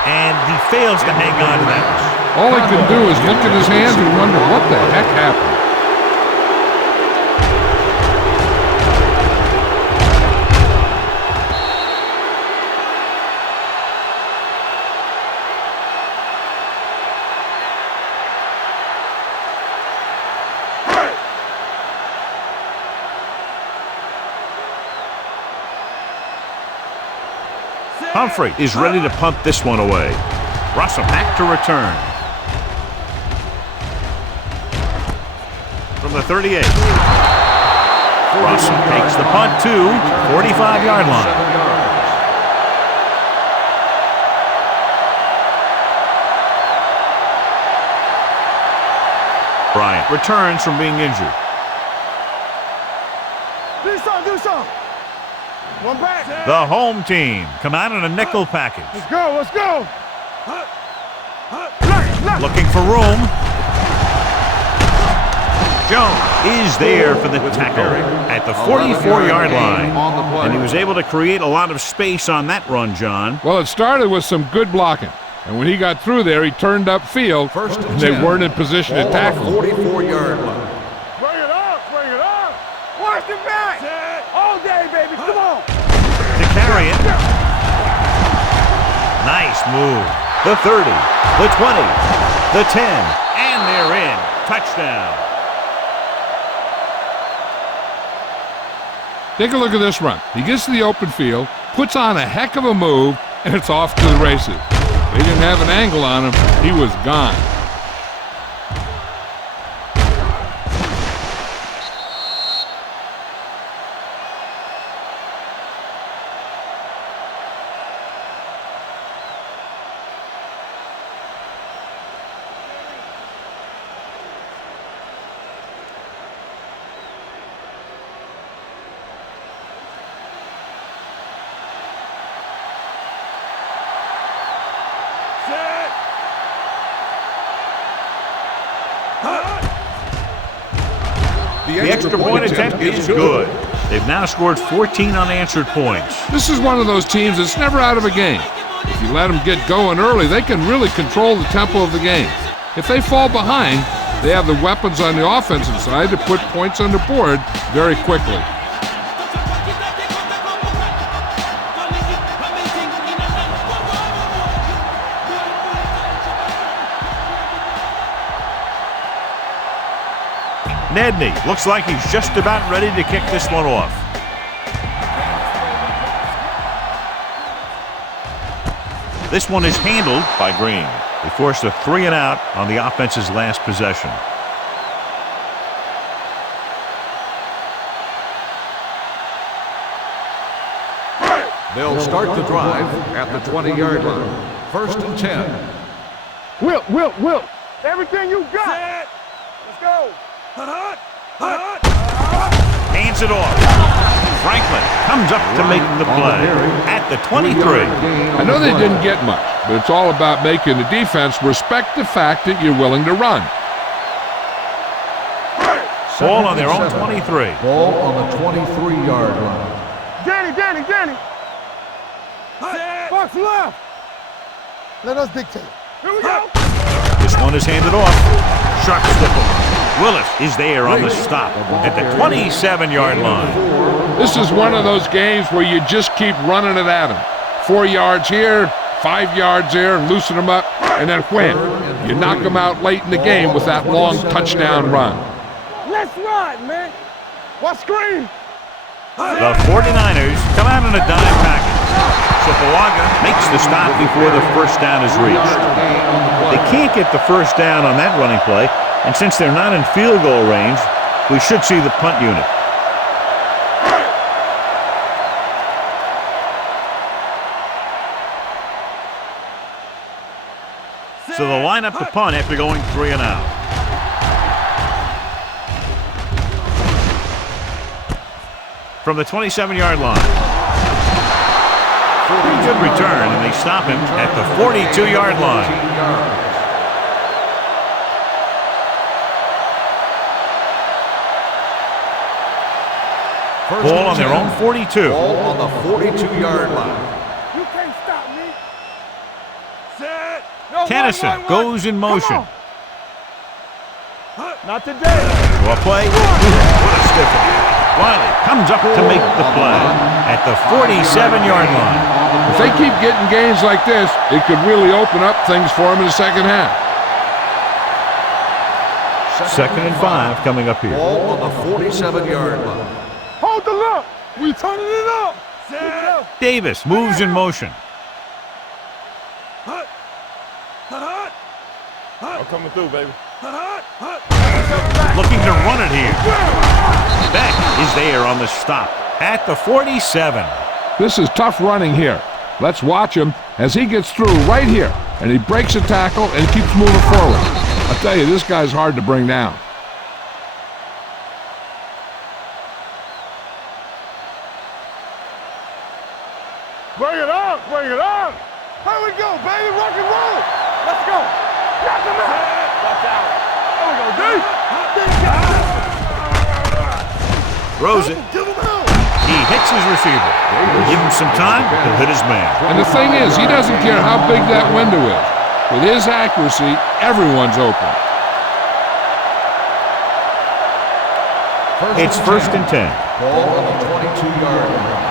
And he fails to hang on to that. All he can do is look at his hands and wonder what the heck happened. Humphrey is ready to punt this one away. Russell back to return. From the 38. Russell takes the punt to 45-yard line. Bryant returns from being injured. Do something. One back. The home team come out in a nickel package. Let's go. Looking for room. Jones is there for the tackle at the 44-yard line. And he was able to create a lot of space on that run, John. Well, it started with some good blocking. And when he got through there, he turned upfield, and they weren't in position to tackle him. 44-yard line. Bring it up, bring it up. Watch the back. All day, baby, come on. To carry it. Nice move. The 30, the 20, the 10, and they're in. Touchdown. Take a look at this run. He gets to the open field, puts on a heck of a move, and it's off to the races. They didn't have an angle on him. He was gone. The extra point attempt is good. They've now scored 14 unanswered points. This is one of those teams that's never out of a game. If you let them get going early, they can really control the tempo of the game. If they fall behind, they have the weapons on the offensive side to put points on the board very quickly. Nedney looks like he's just about ready to kick this one off. This one is handled by Green. They forced a 3-and-out on the offense's last possession. They'll start the drive at the 20-yard line. 1st and 10. Will. Everything you got. Let's go. Hands it off. Franklin comes up to make the play at the 23. I know they didn't get much, but it's all about making the defense respect the fact that you're willing to run. Ball on their own 23. Ball on the 23-yard line. Danny. Box left. Let us dictate. Here we go. This one is handed off. Sharp slip. Willis is there on the stop at the 27-yard line. This is one of those games where you just keep running it at them. 4 yards here, 5 yards there, loosen them up, and then win. You knock them out late in the game with that long touchdown run. Let's ride, man. What screen? The 49ers come out in a dime package. Sopoaga makes the stop before the first down is reached. They can't get the first down on that running play, and since they're not in field goal range, we should see the punt unit. So they'll line up the punt after going 3-and-out. From the 27-yard line. Pretty good return, and they stop him at the 42-yard line. Ball on their own 42. Ball on the 42-yard line. You can't stop me. Set. Tennyson goes in motion. Not today. Well play. What a stiff one. Wiley comes up to make the play at the 47-yard line. If they keep getting gains like this, it could really open up things for them in the second half. 2nd and 5 coming up here. Ball on the 47-yard line. Hold the look. We turning it up. Set. Davis moves in motion. I'm coming through, baby. Looking to run it here. Beck is there on the stop at the 47. This is tough running here. Let's watch him as he gets through right here, and he breaks a tackle and keeps moving forward. I tell you, this guy's hard to bring down. Bring it up. Here we go, baby. Rock and roll. Let's go. Knock him out. Watch out. There we go, D. Throws it. Give him out. He hits his receiver. Give him some time, he'll hit his man. And the thing is, he doesn't care how big that window is. With his accuracy, everyone's open. It's 1st and 10. Ball on the 22-yard line.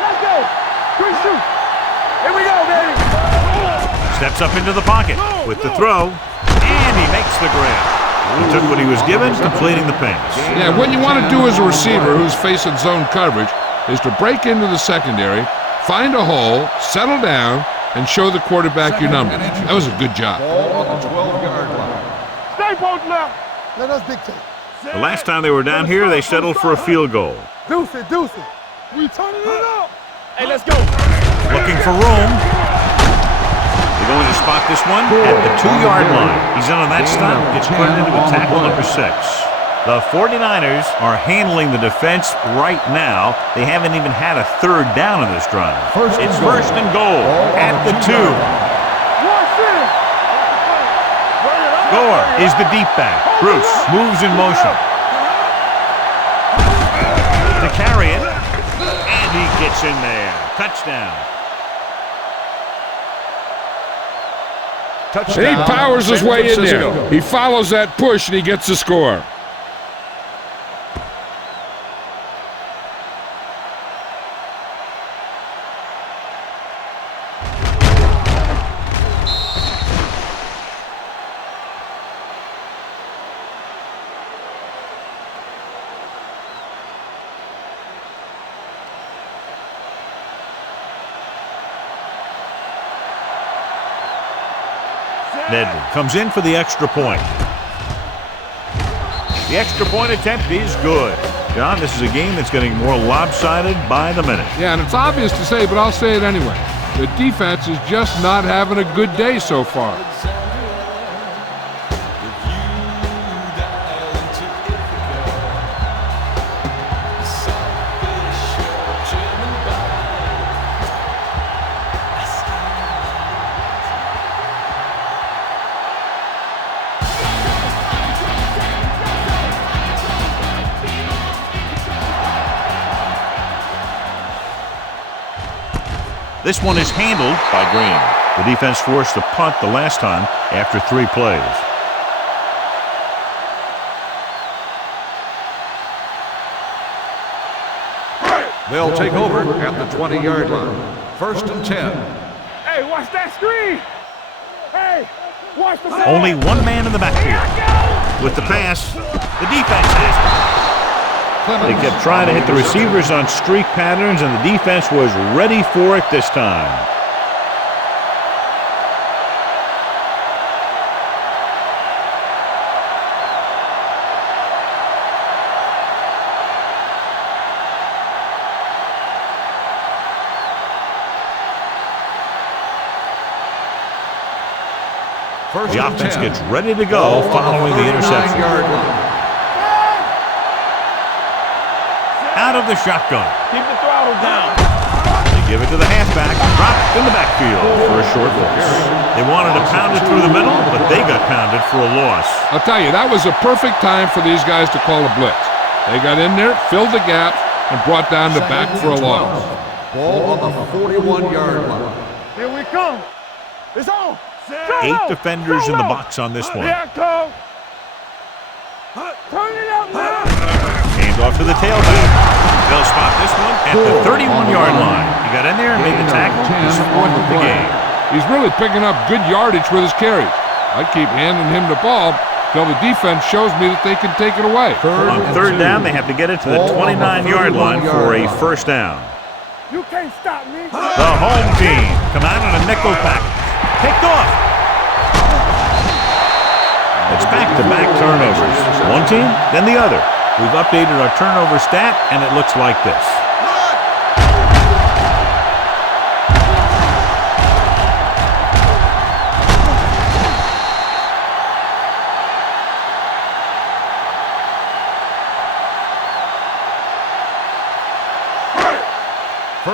Let's go. Quick shoot. Here we go, baby. Steps up into the pocket with the throw, and he makes the grab. He took what he was given, completing the pass. Yeah, what you want to do as a receiver who's facing zone coverage is to break into the secondary, find a hole, settle down, and show the quarterback your number. That was a good job. Ball on the 12-yard line. Stay both left. Let us dictate. The last time they were down here, they settled for a field goal. Deuce it. We turning it up. Hey, let's go. Looking for room. They're going to spot this one at the 2-yard line. He's in on that stop. Gets credited with tackle number 6. The 49ers are handling the defense right now. They haven't even had a 3rd down in this drive. It's 1st and goal at the 2. Gore is the deep back. Bruce moves in motion to carry it, and he gets in there. Touchdown. He powers his way in there. He follows that push, and he gets the score. Nedley comes in for the extra point. The extra point attempt is good. John, this is a game that's getting more lopsided by the minute. Yeah, and it's obvious to say, but I'll say it anyway. The defense is just not having a good day so far. This one is handled by Green. The defense forced a punt the last time after 3 plays. They'll take over at the 20-yard line. 1st and 10. Hey, watch that screen. Hey, watch the pass. Only one man in the backfield. With the pass, the defense has it. They kept trying to hit the receivers on streak patterns, and the defense was ready for it this time. The offense gets ready to go following the interception. Out of the shotgun. Keep the throttle down. They give it to the halfback. Dropped in the backfield for a short loss. They wanted to pound it through the middle, but they got pounded for a loss. I'll tell you, that was a perfect time for these guys to call a blitz. They got in there, filled the gaps, and brought down the back for a loss. Ball on the 41-yard line. Here we come. It's on. 8 defenders in the box on this one. Here it comes. Turn it up now. Hand off to the tailback. They'll spot this one at the 31-yard line. He got in there and made the tackle. His 4th of the game. He's really picking up good yardage with his carries. I keep handing him the ball till the defense shows me that they can take it away. On 3rd down, they have to get it to the 29-yard line for a 1st down. You can't stop me. The home team come out on a nickel package. Picked off. It's back-to-back turnovers. One team, then the other. We've updated our turnover stat, and it looks like this.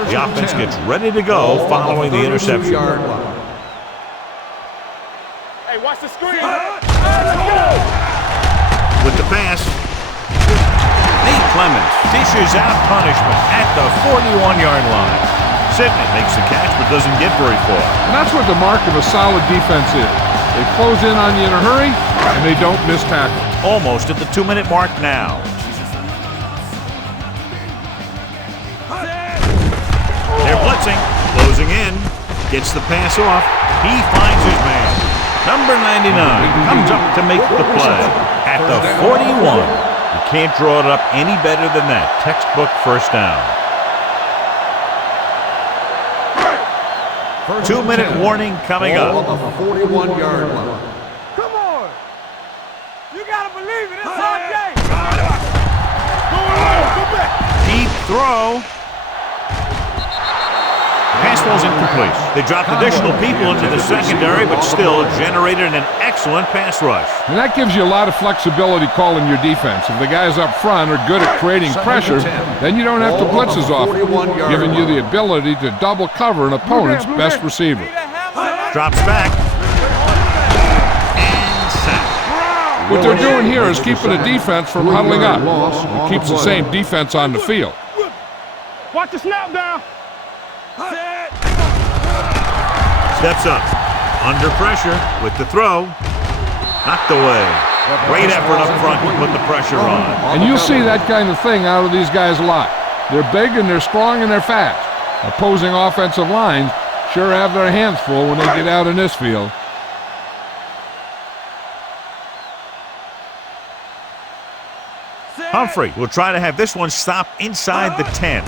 The offense gets ready to go following the interception. Hey, watch the screen. Let's go. With the pass, Nate Clemens dishes out punishment at the 41-yard line. Sidney makes the catch but doesn't get very far. And that's what the mark of a solid defense is. They close in on you in a hurry, and they don't miss tackles. Almost at the 2-minute mark now. They're blitzing, closing in, gets the pass off. He finds his man. Number 99 comes up to make the play at the 41. You can't draw it up any better than that. Textbook first down. 2-minute warning coming up. On the 41-yard line. Come on. You got to believe it. It's our game. Go back. Deep throw. Pass ball's incomplete. They dropped additional people into the secondary, but still generated an excellent pass rush. And that gives you a lot of flexibility calling your defense. If the guys up front are good at creating pressure, then you don't have to blitz as often, giving you the ability to double cover an opponent's best receiver. Drops back. And sack. What they're doing here is keeping the defense from huddling up. It keeps the same defense on the field. Watch the snap down. Steps up. Under pressure with the throw. Knocked away. Great effort up front to put the pressure on. And you'll see that kind of thing out of these guys a lot. They're big and they're strong and they're fast. Opposing offensive lines sure have their hands full when they get out in this field. Humphrey will try to have this one stop inside the 10.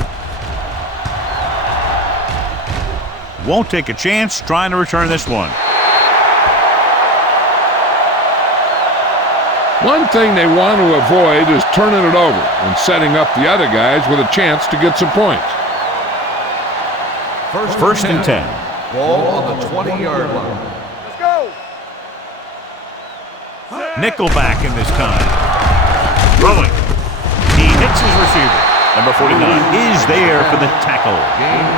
Won't take a chance trying to return this one. One thing they want to avoid is turning it over and setting up the other guys with a chance to get some points. First and 10. Ball on the 20-yard line. Let's go. Nickelback in this time. Throwing. He hits his receiver. Number 49 is there for the tackle.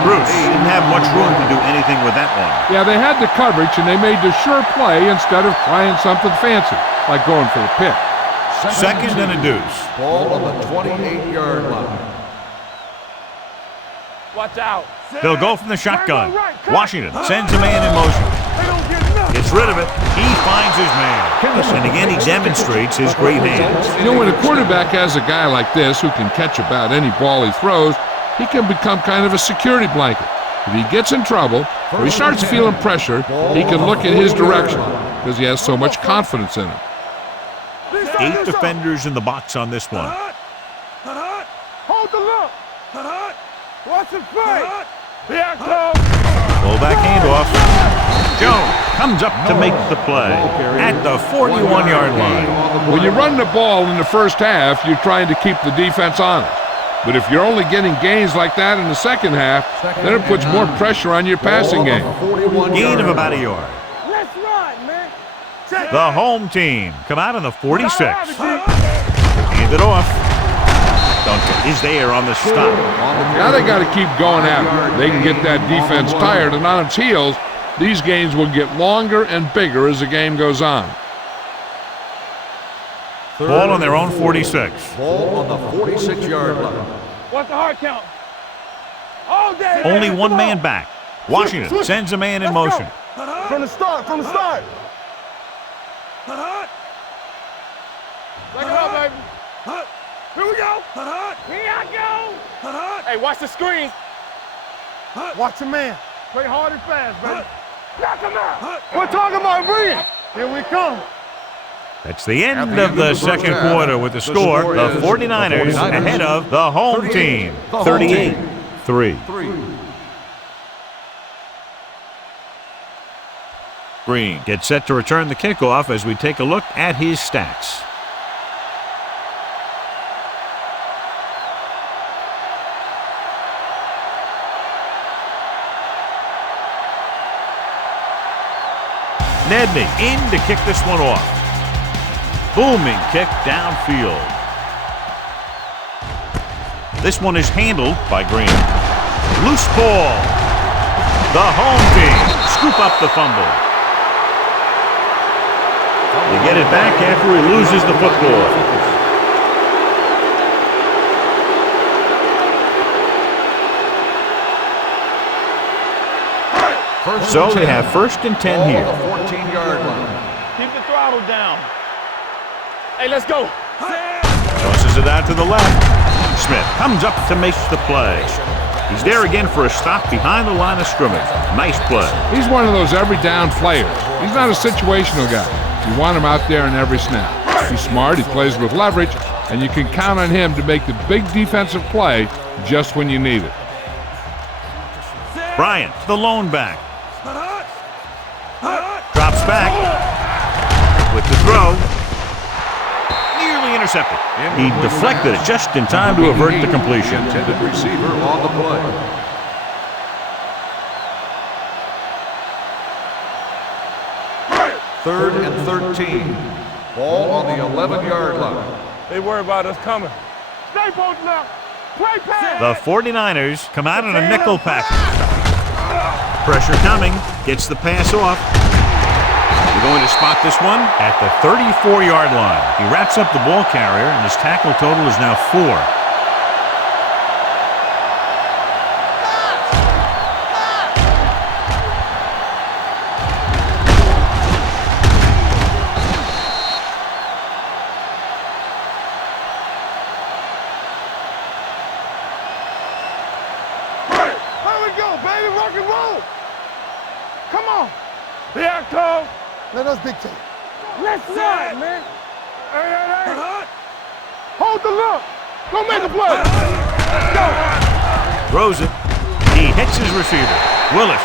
Bruce didn't have much room to do anything with that one. Yeah, they had the coverage and they made the sure play instead of trying something fancy, like going for a pick. Second and a deuce. Ball on the 28-yard line. Watch out. They'll go from the shotgun. Washington sends a man in motion. Gets rid of it. He finds his man. And again, he demonstrates his great hands. You know, when a quarterback has a guy like this who can catch about any ball he throws, he can become kind of a security blanket. If he gets in trouble or he starts feeling pressure, he can look in his direction because he has so much confidence in him. 8 defenders in the box on this one. Hold the look. Watch the play. Here comes. Fullback handoff. Jones comes up to make the play at the 41-yard line. When you run the ball in the first half, you're trying to keep the defense honest. But if you're only getting gains like that in the second half, then it puts more pressure on your passing game. Gain of about a yard. Let's run, man. The home team come out on the 46. Hand it off. Duncan is there on the stop. Now they got to keep going at it. They can get that defense tired and on its heels. These games will get longer and bigger as the game goes on. Ball on their own 46. Ball on the 46-yard line. What's the hard count? All day. Only one man back. Washington sends a man in motion. From the start. Back it up, baby. Here we go. Here I go. Hey, watch the screen. Watch the man. Play hard and fast, baby. Knock him out. We're talking about brilliant. Here we come. That's the end of the second quarter with the score. The 49ers ahead of the home team. 38-3. Green gets set to return the kickoff as we take a look at his stats. Nedney in to kick this one off. Booming kick downfield. This one is handled by Green. Loose ball. The home team scoop up the fumble. They get it back after he loses the football. So they have 1st and 10 here. 14-yard line. Keep the throttle down. Hey, let's go. Tosses it out to the left. Smith comes up to make the play. He's there again for a stop behind the line of scrimmage. Nice play. He's one of those every down players. He's not a situational guy. You want him out there in every snap. He's smart, he plays with leverage, and you can count on him to make the big defensive play just when you need it. Bryant, the lone back. Drops back with the throw. Nearly intercepted. He deflected it just in time to avert the completion. Intended receiver on the play. Third and 13. Ball on the 11-yard line. They worry about us coming. Stay posted up. Play pass. The 49ers come out in a nickel package. Pressure coming. Gets the pass off. We're going to spot this one at the 34-yard line. He wraps up the ball carrier, and his tackle total is now 4. Let us dictate. Let's not, man. Hey. Hold the look. Go make a play. Let's go. Throws it. He hits his receiver. Willis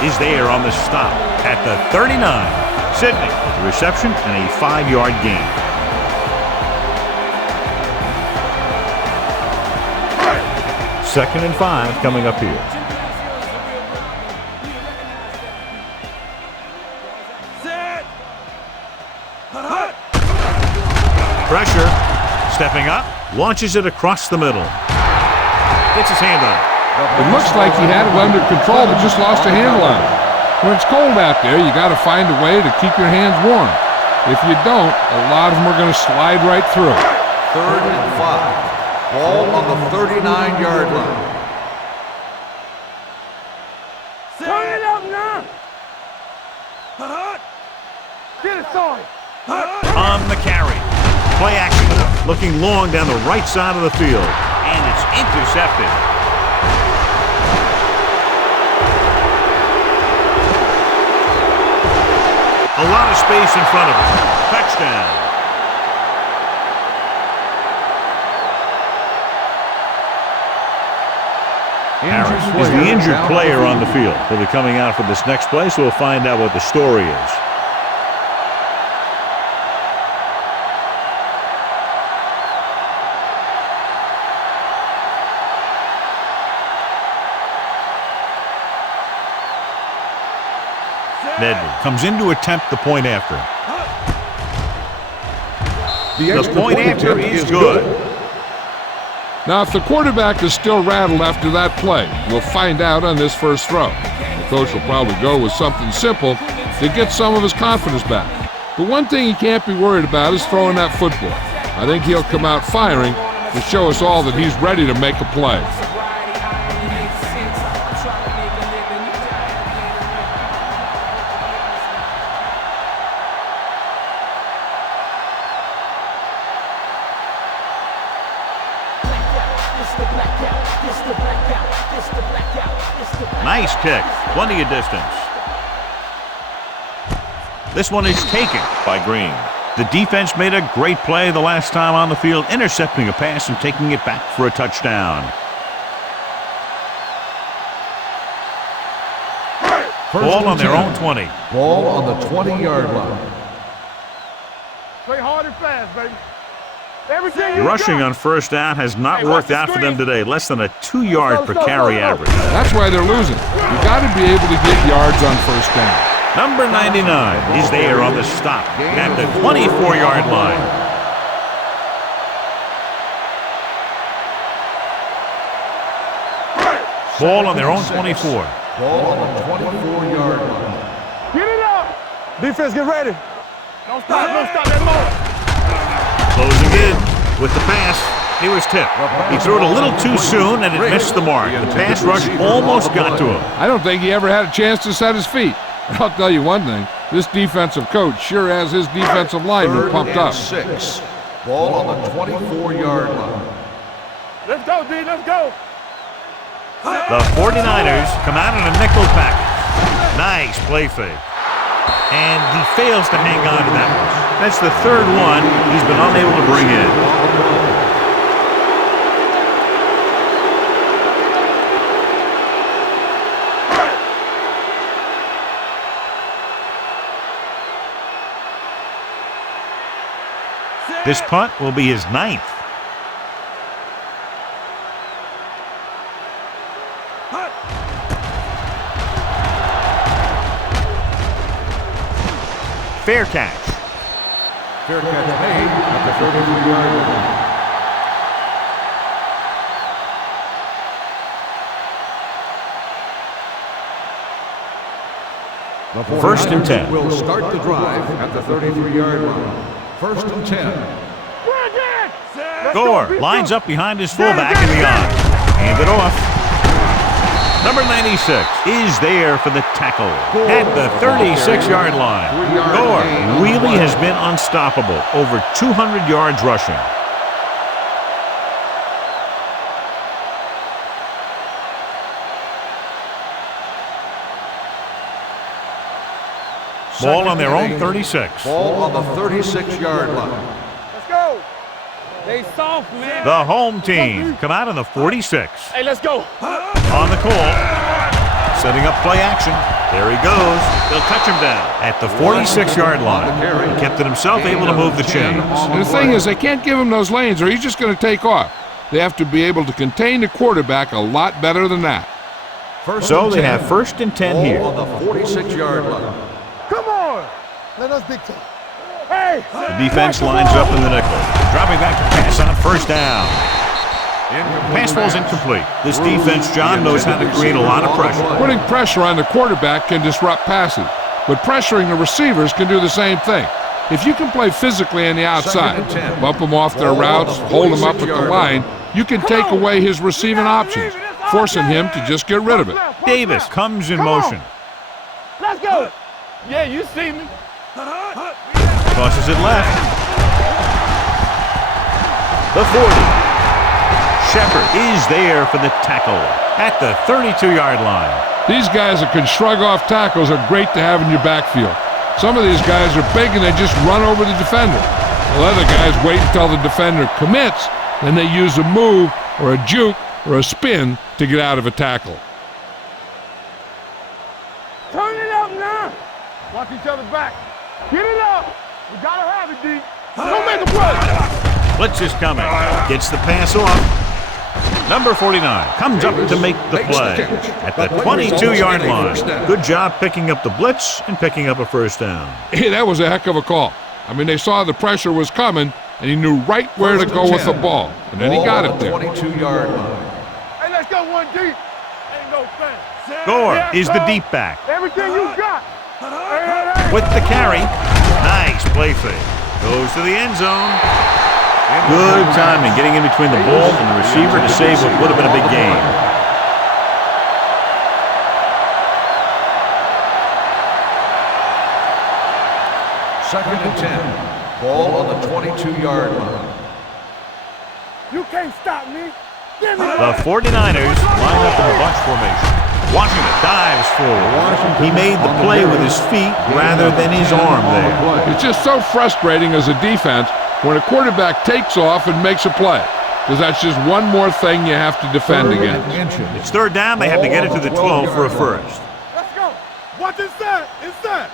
is there on the stop at the 39. Sidney, the reception and a 5-yard gain. Second and 5 coming up here. Pressure, stepping up, launches it across the middle. Gets his hand on it. It looks like he had it under control, but just lost a handle on it. When it's cold out there, you got to find a way to keep your hands warm. If you don't, a lot of them are going to slide right through. Third and 5. Ball on the 39-yard line. Turn it up now. Get it, son. On the carry. Play action, looking long down the right side of the field, and it's intercepted. A lot of space in front of him. Touchdown. Harris is the injured player on the field. He'll be coming out for this next play, so we'll find out what the story is. Nedley comes in to attempt the point after. The point after is good. Now, if the quarterback is still rattled after that play, we'll find out on this first throw. The coach will probably go with something simple to get some of his confidence back. But one thing he can't be worried about is throwing that football. I think he'll come out firing to show us all that he's ready to make a play. Nice kick. Plenty of distance. This one is taken by Green. The defense made a great play the last time on the field, intercepting a pass and taking it back for a touchdown. Ball on their own 20. Ball on the 20-yard line. Play hard and fast, baby. Everything you Rushing got. on first down has not worked out for them today. Less than a 2-yard per carry average. That's why they're losing. You got to be able to get yards on first down. Number 99 is there on the stop at the 24-yard line. Ball on their own 24. Ball on the 24-yard line. Get it up. Defense, get ready. Don't stop that moment. Closing in with the pass. He was tipped. He threw it a little too soon, and it missed the mark. The pass rush almost got to him. I don't think he ever had a chance to set his feet. I'll tell you one thing. This defensive coach sure has his defensive lineman pumped up. 6. Ball on the 24-yard line. Let's go, D. Let's go. The 49ers come out in a nickel package. Nice play fake. And he fails to hang on to that one. That's the third one he's been unable to bring in. This punt will be his 9th. Fair catch. Fair catch made at the 33-yard line. First and 10. Will start the drive at the 33-yard line. First and 10. Gore lines up behind his fullback in the on. Hand it off. Number 96 is there for the tackle at the 36-yard line. Gore really has been unstoppable. Over 200 yards rushing. Ball on their own 36. Ball on the 36-yard line. Let's go. They soft, man. The home team come out on the 46. Hey, let's go. On the call. Setting up play action. There he goes. They'll touch him down at the 46-yard line. He kept it himself, able to move the chains. And the thing is, they can't give him those lanes or he's just going to take off. They have to be able to contain the quarterback a lot better than that. So they have first and 10 here. Ball on the 46-yard line. Come on. Let us big time. Hey. The defense lines up in the nickel. Dropping back to pass on first down. Pass falls incomplete. This defense, John, knows how to create a lot of pressure. Putting pressure on the quarterback can disrupt passing, but pressuring the receivers can do the same thing. If you can play physically on the outside, bump them off their routes, hold them up at the line, you can take away his receiving options, forcing him to just get rid of it. Davis comes in motion. Let's go. Yeah, you see me. Tosses it left. The 40. Shepard is there for the tackle at the 32-yard line. These guys that can shrug off tackles are great to have in your backfield. Some of these guys are big and they just run over the defender. While other guys wait until the defender commits, then they use a move or a juke or a spin to get out of a tackle. Turn it up now. Watch each other back. Get it up. We gotta have it, D. Don't make a play. Blitz is coming. Gets the pass off. Number 49 comes up to make the play at the 22-yard line. Good job picking up the blitz and picking up a first down. Hey, that was a heck of a call. I mean, they saw the pressure was coming, and he knew right where to go with the ball. And then he got it there. 22-yard line. Hey, let's go one deep. Ain't no fence. Gore is the deep back. Everything you got. With the carry. Nice play fake. Goes to the end zone. Good timing, getting in between the ball and the receiver to save what would have been a big gain. Second and 10. Ball on the 22-yard line. You can't stop me. Give me The 49ers line up in the bunch formation. Washington dives forward. He made the play with his feet rather than his arm there. It's just so frustrating as a defense when a quarterback takes off and makes a play, because that's just one more thing you have to defend against. It's third down. They have to get it to the 12 for a first. Let's go. What's inside? Inside.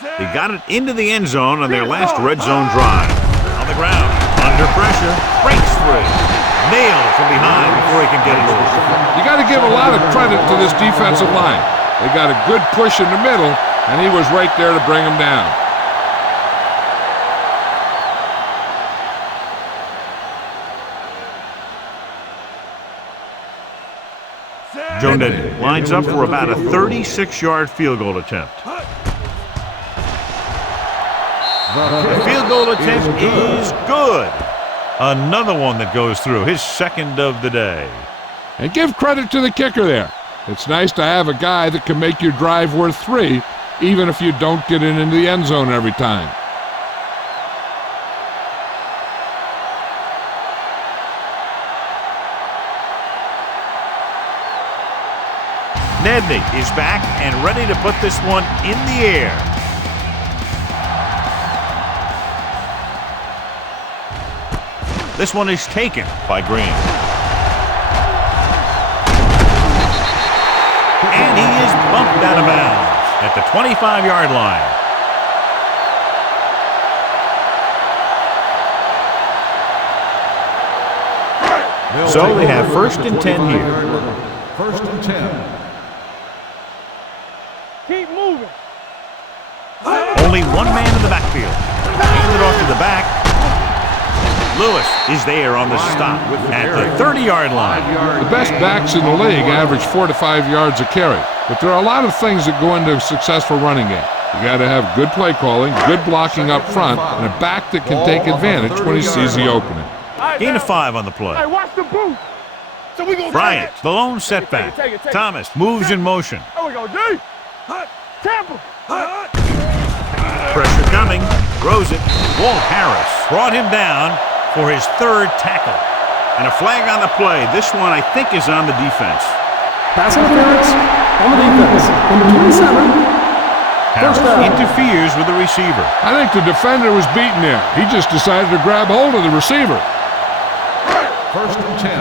They got it into the end zone on their last red zone drive. On the ground, under pressure, breaks free. Nailed from behind before he can get it over. You got to give a lot of credit to this defensive line. They got a good push in the middle, and he was right there to bring him down. Joe Nedney lines up for about a 36-yard field goal attempt. The field goal attempt is good. Another one that goes through, his second of the day. And give credit to the kicker there. It's nice to have a guy that can make your drive worth 3, even if you don't get it into the end zone every time. Nedney is back and ready to put this one in the air. This one is taken by Green. And he is bumped out of bounds at the 25-yard line. So they have 1st and 10 here. 1st and 10. Keep moving. Only one man in the backfield. Hand it off to the back. Lewis is there on the stop at the 30-yard line. The best backs in the league average 4 to 5 yards a carry. But there are a lot of things that go into a successful running game. You got to have good play calling, good blocking up front, and a back that can take advantage when he sees the opening. Gain of 5 on the play. Hey, watch the boot. So we gonna Bryant, the lone setback. Take it. Thomas moves in motion. There we go, D. Tampa. Pressure coming. Throws it. Walt Harris brought him down for his 3rd tackle. And a flag on the play. This one, I think, is on the defense. Pass interference on the defense. Number 27. Harris interferes with the receiver. I think the defender was beaten there. He just decided to grab hold of the receiver. 1st and 10.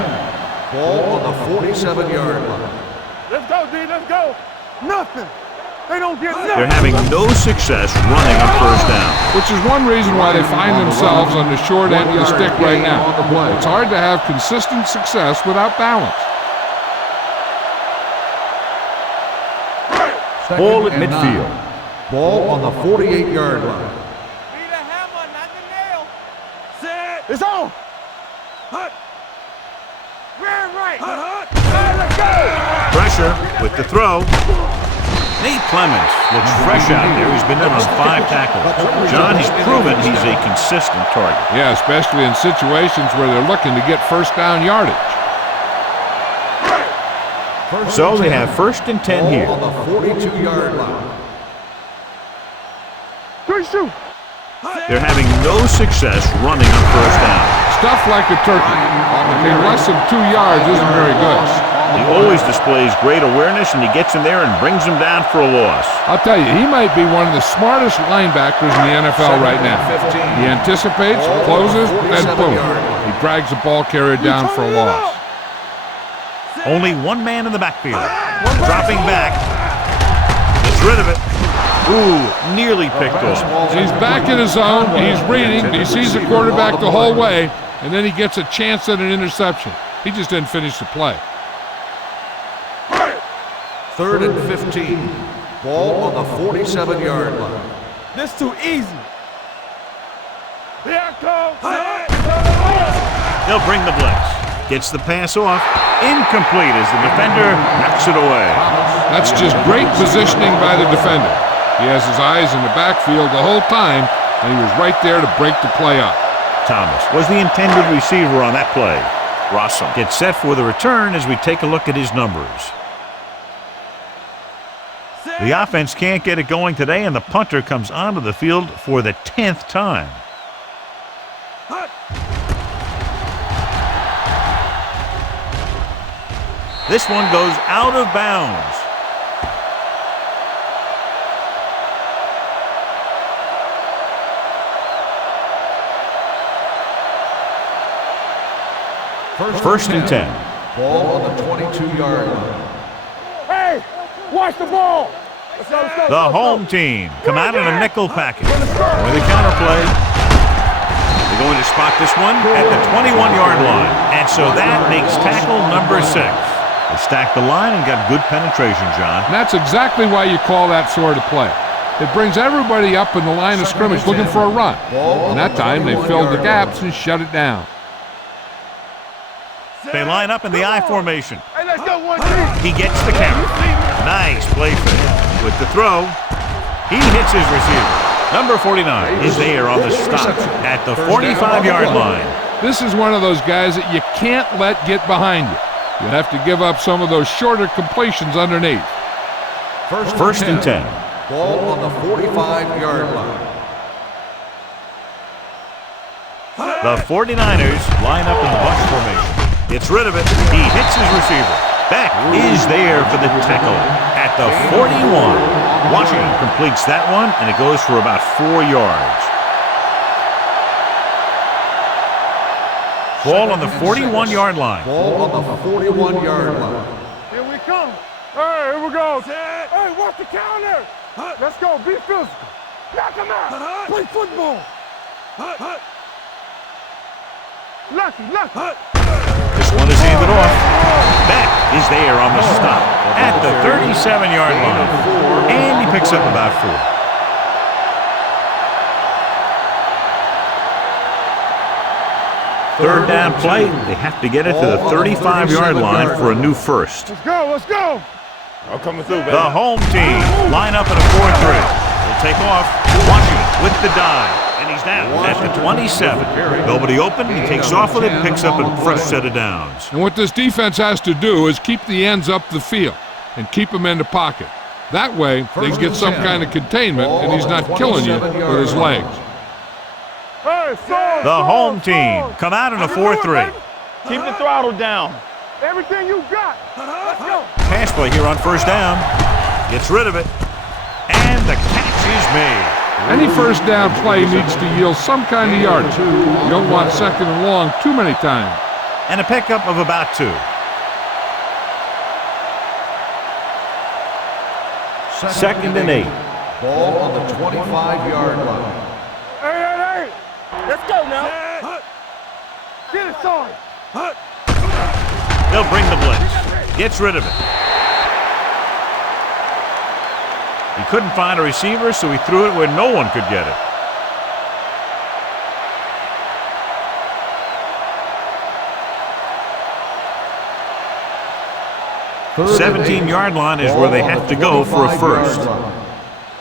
Ball on the 47-yard line. Let's go, D. Let's go. Nothing. They don't get nothing. They're having no success running on 1st down. Which is one reason why they find themselves on the short end of the stick right now. It's hard to have consistent success without balance. Ball at midfield. Ball on the 48-yard line. Be the hammer, not the nail. Set. It's on. Hut. Rear right. Hut. Let's go. Pressure with the throw. Nate Clemens looks fresh out there. He's been in on 5 tackles. John, he's proven he's a consistent target. Yeah, especially in situations where they're looking to get 1st down yardage. So they have 1st and 10 here. On the 42-yard line. 3 shoot. They're having no success running on 1st down. Stuff like a turkey. I mean, less than 2 yards isn't very good. He always displays great awareness, and he gets in there and brings him down for a loss. I'll tell you, he might be one of the smartest linebackers in the NFL right now. He anticipates, closes, then boom. He drags the ball carrier down for a loss. Only one man in the backfield. Dropping back. Gets rid of it. Ooh, nearly picked off. He's back in his zone. He's reading. He sees the quarterback the whole way, and then he gets a chance at an interception. He just didn't finish the play. 3rd and 15. Ball on the 47-yard line. This too easy. Here I come. They'll bring the blitz. Gets the pass off. Incomplete as the defender knocks it away. That's just great positioning by the defender. He has his eyes in the backfield the whole time, and he was right there to break the play up. Thomas was the intended receiver on that play. Rossum gets set for the return as we take a look at his numbers. The offense can't get it going today, and the punter comes onto the field for the 10th time. This one goes out of bounds. First and 10. Ball on the 22-yard line. Hey, watch the ball. Let's go. The home team come out in a nickel package. With a counterplay. They're going to spot this one at the 21-yard line. And so that makes tackle number 6. They stacked the line and got good penetration, John. And that's exactly why you call that sort of play. It brings everybody up in the line of scrimmage looking for a run. And that time they filled the gaps and shut it down. They line up in the I formation. Hey, let's go 1-2. He gets the count. Nice play fake. With the throw, he hits his receiver. Number 49 is there on the stop at the 45-yard line. This is one of those guys that you can't let get behind you. You have to give up some of those shorter completions underneath. First and 10. Ball on the 45-yard line. The 49ers line up in the bunch formation. Gets rid of it. He hits his receiver. Beck is there for the tackle at the 41. Washington completes that one, and it goes for about 4 yards. Ball on the 41-yard line. Ball on the 41-yard line. Here we come. Hey, here we go. Hey, watch the counter. Let's go. Be physical. Knock him out. Play football. Lucky. This one is handed off. Beck is there on the stop at the 37-yard line. And he picks up about 4. Third down play. They have to get it to the 35-yard line for a new first. Let's go. I'm coming through, baby. The home team line up in a 4-3. They'll take off. Washington with the dive. And he's down at the 27. Nobody open. He takes off with it and picks up a fresh set of downs. And what this defense has to do is keep the ends up the field and keep them in the pocket. That way, they can get some kind of containment, and he's not killing you with his legs. The home team come out in a 4-3. Keep the throttle down. Everything you got. Let's go. Pass play here on first down. Gets rid of it. And the catch is made. Any first down play needs to yield some kind of yardage. You don't want second and long too many times. And a pickup of about 2. Second and 8. Ball on the 25-yard line. Hey. Let's go now. Get it started. They'll bring the blitz. Gets rid of it. He couldn't find a receiver, so he threw it where no one could get it. The 17-yard line is where they have to go for a first.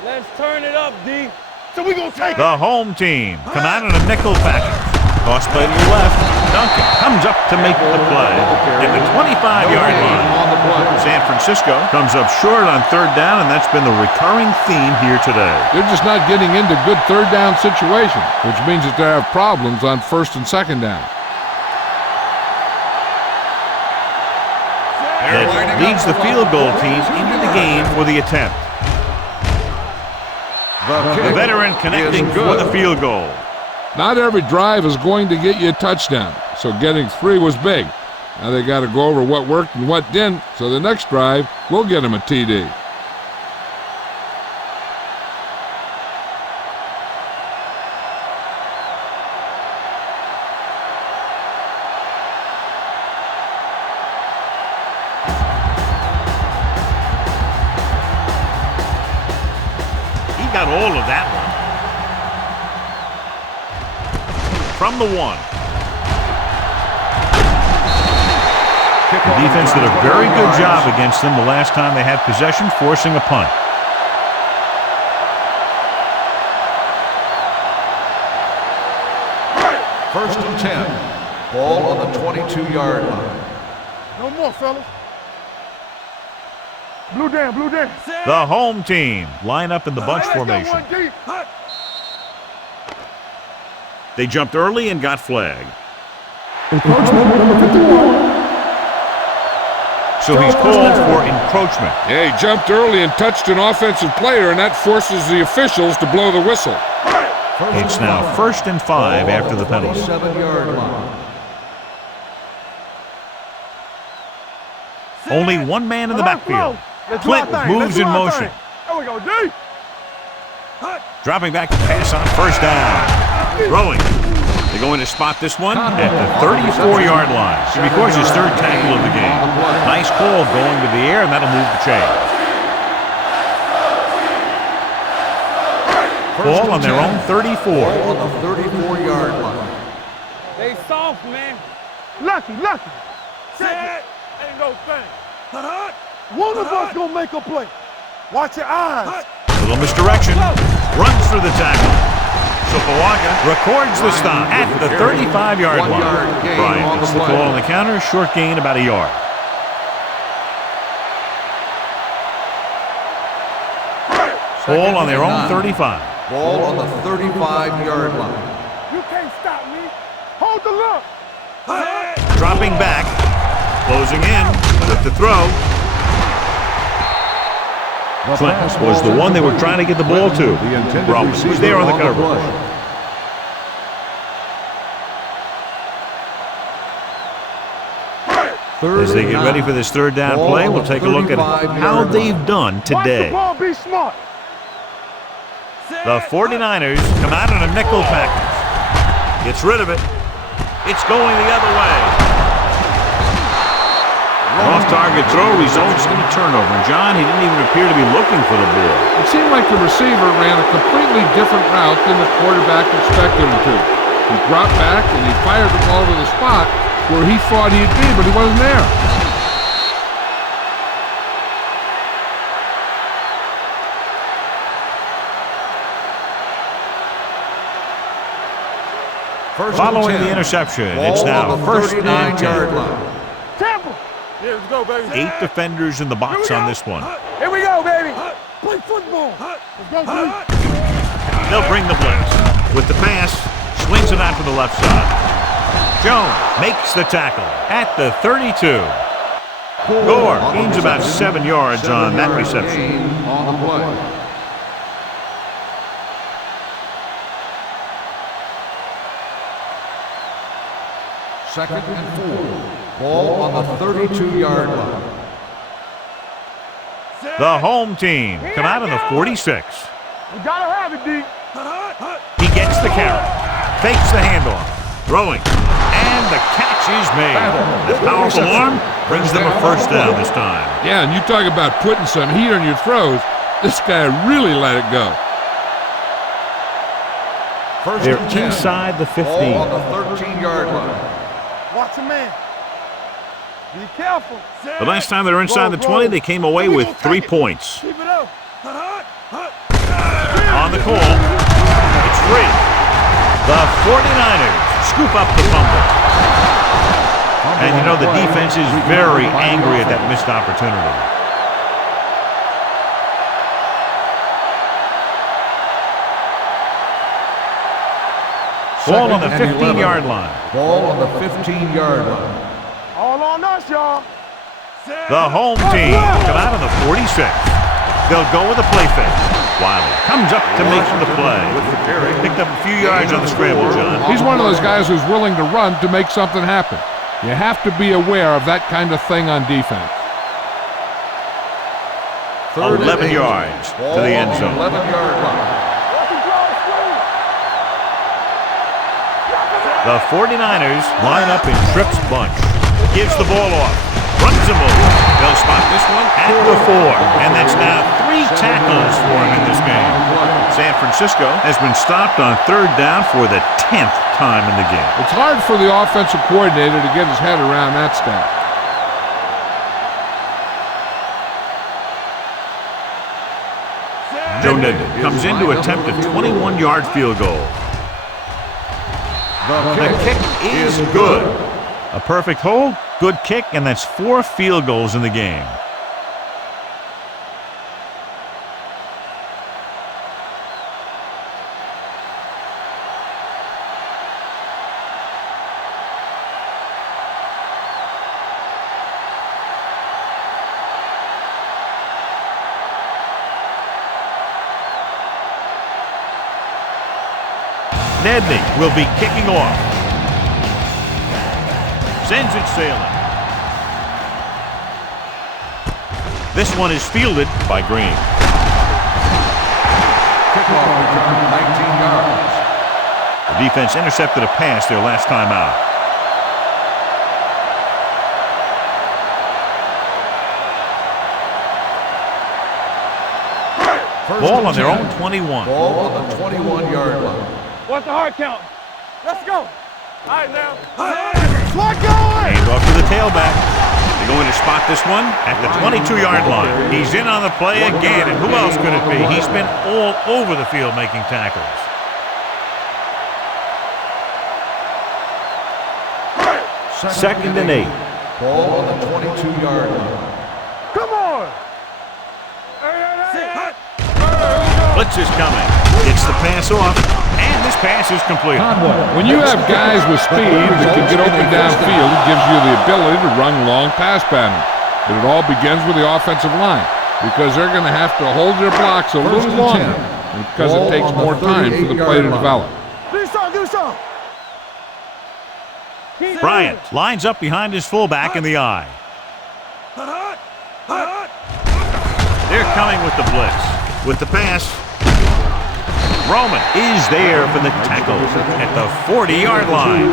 Let's turn it up, D. So we gonna take The home team come out in a nickel package. Toss play to your left. Duncan comes up to make the play. At the 25-yard line. San Francisco comes up short on third down, and that's been the recurring theme here today. They're just not getting into good third down situations, which means that they have problems on first and second down. That leads the field goal team into the game for the attempt. The veteran connecting for the field goal. Not every drive is going to get you a touchdown, so getting 3 was big. Now they got to go over what worked and what didn't, so the next drive will get them a TD. He got all of that one. From the 1. The defense did a very good job against them the last time they had possession, forcing a punt. First and 10. Ball on the 22-yard line. No more, fellas. Blue down. The home team line up in the bunch formation. They jumped early and got flagged. Encroachment number 51. So he's called for encroachment. Yeah, he jumped early and touched an offensive player, and that forces the officials to blow the whistle. It's now first and 5 after the penalty. 27-yard line. Only one man in the backfield. Clint moves in motion. There we go, D. Dropping back to pass on first down. Throwing. They're going to spot this one at the 34-yard line. Should be his third tackle of the game. Nice call going to the air, and that'll move the chain. Ball on their own 34. Ball on the 34-yard line. They soft, man. Lucky. Set. Ain't no thing. One of us gonna make a play. Watch your eyes. Little misdirection. Runs through the tackle. Sopoaga records the stop at the 35-yard line. Bryant gets the ball on the counter. Short gain about a yard. Ball on their own 35. Ball on the 35-yard line. You can't stop me. Hold the look. Dropping back. Closing in. With the throw. Clinton was the one they were trying to get the ball to. Rollins was there on the coverage. As they get ready for this third down play, we'll take a look at how they've done today. Watch the ball, be smart. The 49ers come out in a nickel package. Gets rid of it. It's going the other way. Off-target throw results in a turnover. And John, he didn't even appear to be looking for the ball. It seemed like the receiver ran a completely different route than the quarterback expected him to. He dropped back and he fired the ball to the spot where he thought he'd be, but he wasn't there. Following the interception, it's now first and 10. Tampa. Yeah, let's go, baby. 8 defenders in the box on this one. Here we go, baby. Play football. Let's go, baby. They'll bring the blitz. With the pass, swings it out to the left side. Jones makes the tackle at the 32. Gore gains about 7 yards on that reception. On the play. Second and 4. Ball on the 32-yard line. The home team come out on the 46. We gotta have it, D. He gets the carry, fakes the handoff, throwing, and the catch is made. The powerful arm brings them a first down this time. Yeah, and you talk about putting some heat on your throws. This guy really let it go. They're inside the 15. Ball on the 13-yard line. Watch a man. Be careful. The last time they were inside the 20, they came away with 3 points. Keep it up. On the call, it's free. The 49ers scoop up the fumble. And you know the defense is very angry at that missed opportunity. Ball on the 15-yard line. Ball on the 15-yard line. All on us, y'all. The home team come out on the 46. They'll go with a play fake. Wiley comes up to make the play. Picked up a few yards on the scramble, John. He's one of those guys who's willing to run to make something happen. You have to be aware of that kind of thing on defense. 11 yards to the end zone. 11-yard line. The 49ers line up in Tripp's bunch. Gives the ball off. Runs him over. They'll spot this one at the 4. And that's now 3 tackles for him in this game. San Francisco has been stopped on third down for the 10th time in the game. It's hard for the offensive coordinator to get his head around that stat. Joe Nedden comes in to attempt a 21-yard field goal. The kick is good. A perfect hold, good kick, and that's 4 field goals in the game. Nedney will be kicking off. Sends it sailing. This one is fielded by Green. Kickoff return 19 yards. The defense intercepted a pass their last time out. Ball on their own 21. Ball on the 21-yard line. What's the hard count? Let's go. All right, now. Slot going. Hand off to the tailback. They're going to spot this one at the 22-yard line. He's in on the play again, and who else could it be? He's been all over the field making tackles. Second and 8. Ball on the 22-yard line. Come on! Blitz is coming. Gets the pass off, and this pass is completed. When you have guys with speed that can get open downfield, it gives you the ability to run long pass patterns. But it all begins with the offensive line because they're going to have to hold their blocks a little longer because it takes more time for the play to develop. Do something! Bryant lines up behind his fullback in the eye. They're coming with the blitz. With the pass, Roman is there for the tackle at the 40-yard line.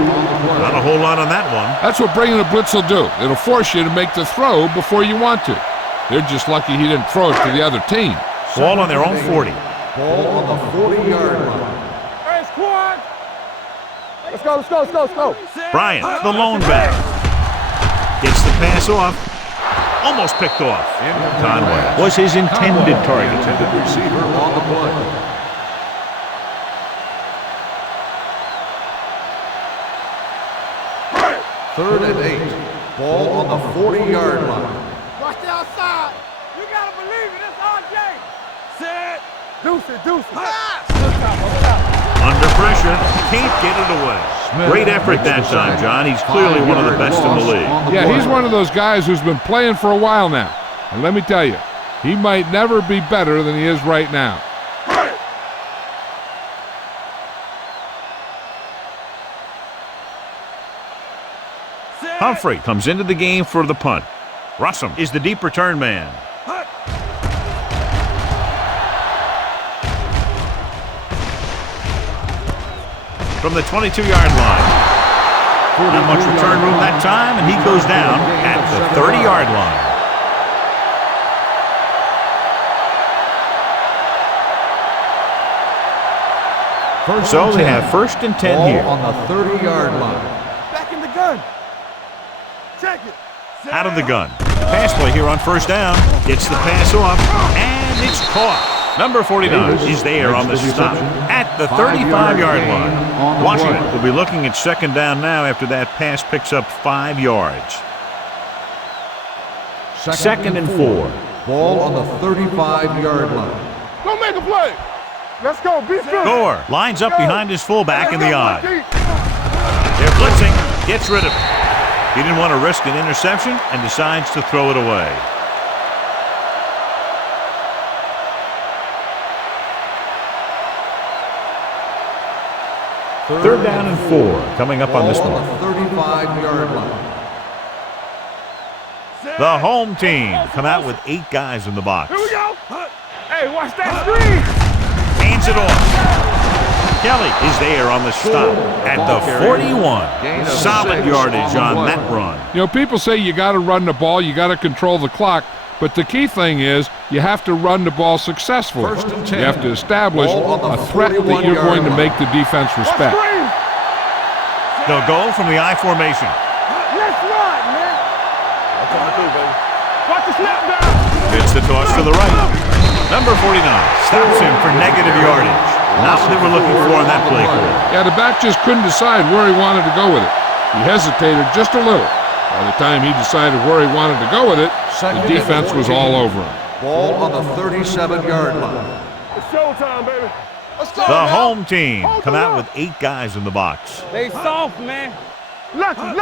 Not a whole lot on that one. That's what bringing a blitz will do. It'll force you to make the throw before you want to. They're just lucky he didn't throw it to the other team. Ball on their own 40. Ball on the 40-yard line. Hey, squad! Let's go. Bryant, the lone back. Gets the pass off. Almost picked off. Conway was his intended target. Intended receiver on the play. Third and 8. Ball on the 40-yard line. Watch the outside. You gotta believe it. It's RJ. Set. Deuce it. Under pressure, can't get it away. Great effort that time, John. He's clearly one of the best in the league. Yeah, he's one of those guys who's been playing for a while now. And let me tell you, he might never be better than he is right now. Humphrey comes into the game for the punt. Russum is the deep return man. From the 22-yard line. Not much return room that time, and he goes down at the 30-yard line. So they have first and 10 here. On the 30-yard line. Back in the gun. Check it. Out of the gun. Pass play here on first down. Gets the pass off, and it's caught. Number 49 is there on the stop at the 35-yard line. Washington will be looking at second down now after that pass picks up 5 yards. Second and 4. Ball on the 35-yard line. Go make a play. Let's go. Be good. Gore lines up behind his fullback in the eye. They're blitzing. Gets rid of it. He didn't want to risk an interception and decides to throw it away. Third down and 4 coming up on this one. On the 35-yard line. The home team come out with 8 guys in the box. Here we go. Hey, watch that screen. Hands it off. Kelly is there on the stop at the 41. Solid yardage on that run. You know, people say you got to run the ball, you got to control the clock, but the key thing is you have to run the ball successfully. First and 10. You have to establish a threat that you're going to make the defense respect. They'll go from the I formation. Let's run, man. That's all I do, baby. Watch the snap down. It's the toss to the right. Number 49 stops him for negative yardage. Not what they were looking for on that play call. Yeah, the back just couldn't decide where he wanted to go with it. He hesitated just a little. By the time he decided where he wanted to go with it, the defense was all over him. Ball on the 37-yard line. It's showtime, baby. Let's go. The home team come out with 8 guys in the box. They soft, man. Lucky.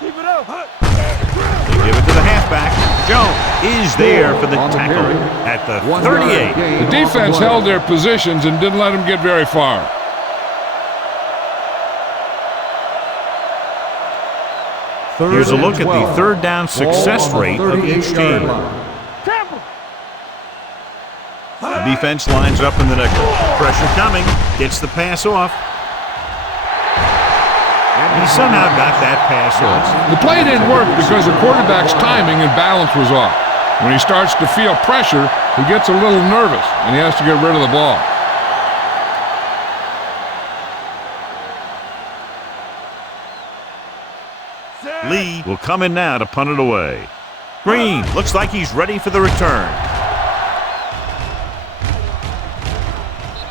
Keep it up. They give it to the halfback. Jones is there for the tackle at the 38. The defense held their positions and didn't let him get very far. Here's a look at the third down success rate of each team. The defense lines up in the nickel. Pressure coming. Gets the pass off. He somehow got that pass off. The play didn't work because the quarterback's timing and balance was off. When he starts to feel pressure, he gets a little nervous, and he has to get rid of the ball. Lee will come in now to punt it away. Green looks like he's ready for the return.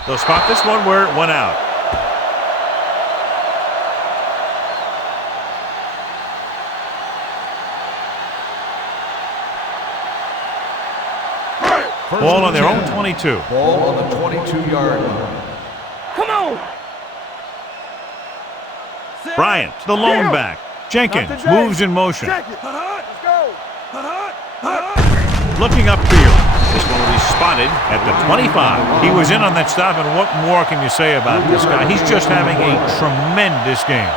They'll spot this one where it went out. Ball on their own 22. Ball on the 22-yard line. Come on! Bryant, the lone back. Jenkins moves in motion. Let's go! Looking upfield. This one will be spotted at the 25. He was in on that stop, and what more can you say about this guy? He's just having a tremendous game.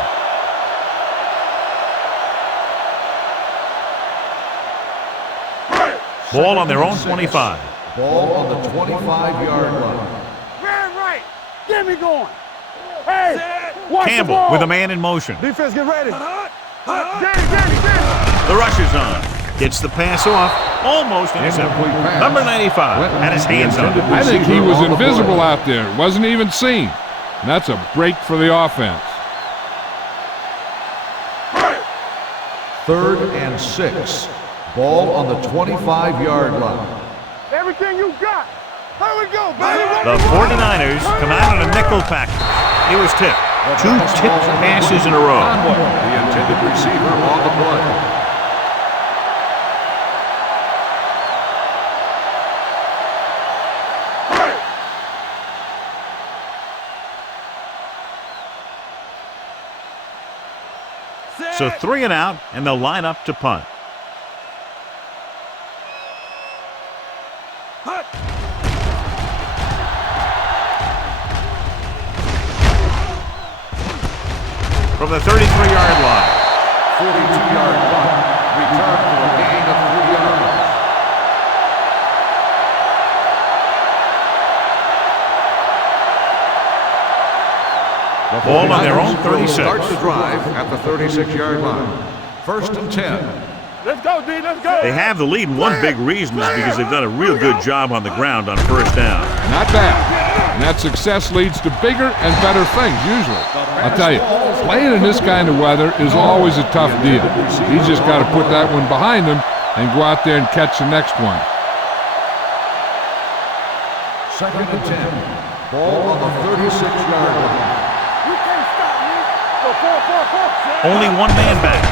Ball on their own 25. Ball on the 25-yard line. Man right! Get me going! Hey! Watch Campbell the ball. with a man in motion. Defense, get ready! The rush is on. Gets the pass off. Almost intercepted. Number 95 had his hands on it. I think he was invisible out there. Wasn't even seen. And that's a break for the offense. 3rd and 6. Ball on the 25-yard line. Everything you got! Here we go, baby! The 49ers come out on a nickel package. He was tipped. 2 tipped passes in a row. The intended receiver on the play. So 3 and out, and they'll line up to punt. From the 33-yard line. 42-yard punt. Return for a gain of 3 yards. Ball on their own 36. Starts the drive at the 36-yard line. 1st and 10. Let's go, D, let's go! They have the lead, and one big reason is because they've done a real good job on the ground on 1st down. Not bad. And that success leads to bigger and better things, usually. I'll tell you, playing in this kind of weather is always a tough deal. He's just got to put that one behind him and go out there and catch the next one. 2nd and 10. Ball on the 36-yard line. You can't stop me! Go, 4. Only one man back.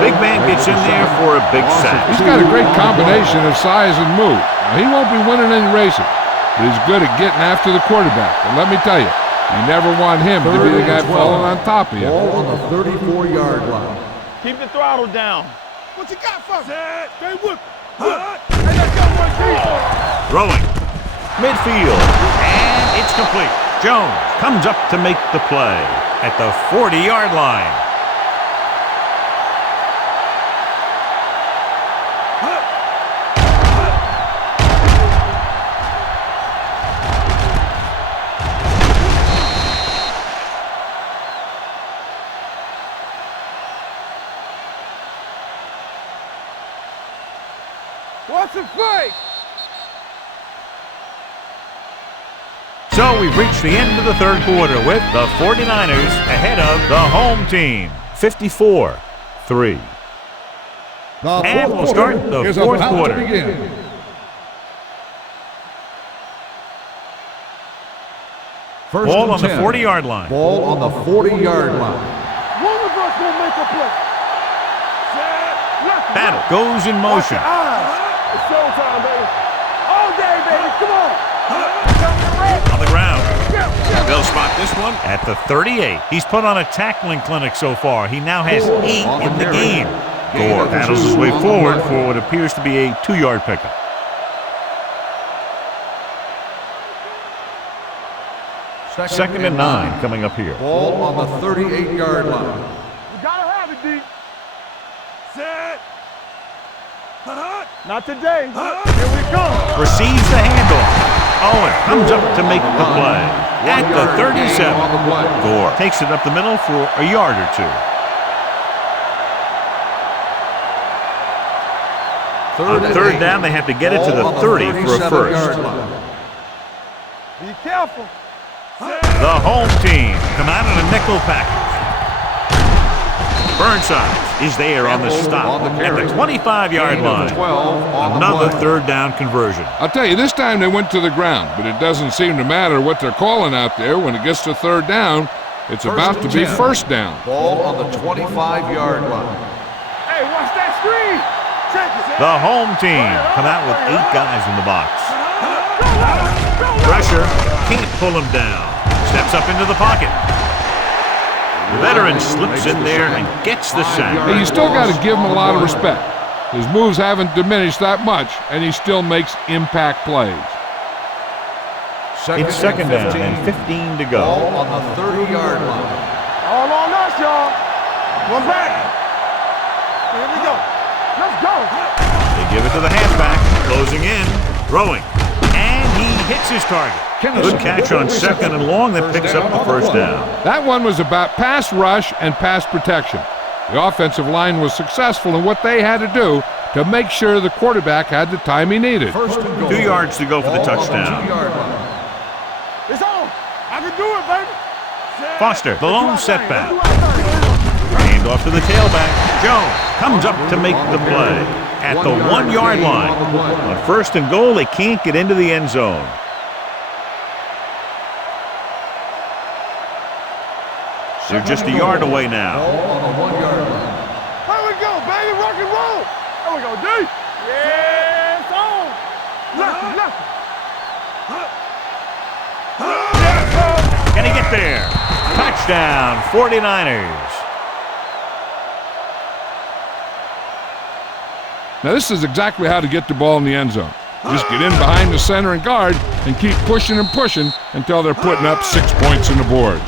Big man gets in there for a big sack. He's got a great combination of size and move. Now, he won't be winning any races, but he's good at getting after the quarterback. And let me tell you, you never want him to be the guy falling on top of you. Ball on the 34-yard line. Keep the throttle down. What you got for me? Stay with me. Hey, let's go, one deep. Throwing. Midfield. And it's complete. Jones comes up to make the play at the 40-yard line. What's the play? So we've reached the end of the 3rd quarter with the 49ers ahead of the home team, 54-3. And we'll start the 4th quarter. Ball on the 40-yard line. Ball on the 40-yard line. One of us will make a play. Battle goes in motion. It's showtime, baby. All day, baby. Come on. On the ground. They'll spot this one at the 38. He's put on a tackling clinic so far. He now has 8 in the game. Gore battles his way forward for what appears to be a 2-yard pickup. Second and 9 coming up here. Ball on the 38-yard line. You gotta have it, D. Set. Not today. Here we go. Receives the handoff. Owen comes up to make the play at the 37. Gore takes it up the middle for a yard or 2. On 3rd down, they have to get it to the 30 for a first. Be careful. The home team come out in a nickel package. Burnside is there on the stop at the 25-yard line. 12 on Another the play. third down conversion. I'll tell you, this time they went to the ground, but it doesn't seem to matter what they're calling out there. When it gets to third down, it's about to be 10. first down. Ball on the 25-yard line. Hey, watch that screen. Check it. The home team come out with 8 guys in the box. Pressure, can't pull him down. Steps up into the pocket. The veteran slips in there and gets the sack. Hey, you still got to give him a lot of respect. His moves haven't diminished that much, and he still makes impact plays. It's second down and 15 to go. Ball on the 30-yard line. All on us, y'all. One back. Here we go. Let's go. They give it to the halfback, closing in, throwing, and he hits his target. Good catch on second and long that picks up the first down. That one was about pass rush and pass protection. The offensive line was successful in what they had to do to make sure the quarterback had the time he needed. First and goal. 2 yards to go for the Ball on the touchdown. 2-yard line. It's on. I can do it, baby. Foster, the lone setback. Hand off to the tailback. Jones comes up to make the play at the 1-yard line. On first and goal, they can't get into the end zone. They're just a yard away now. Ball on the 1-yard line. Here we go, baby. Rock and roll. There we go, D. Yeah, it's on. Left. Can he get there? Touchdown, 49ers. Now, this is exactly how to get the ball in the end zone. Just get in behind the center and guard and keep pushing and pushing until they're putting up 6 points on the board.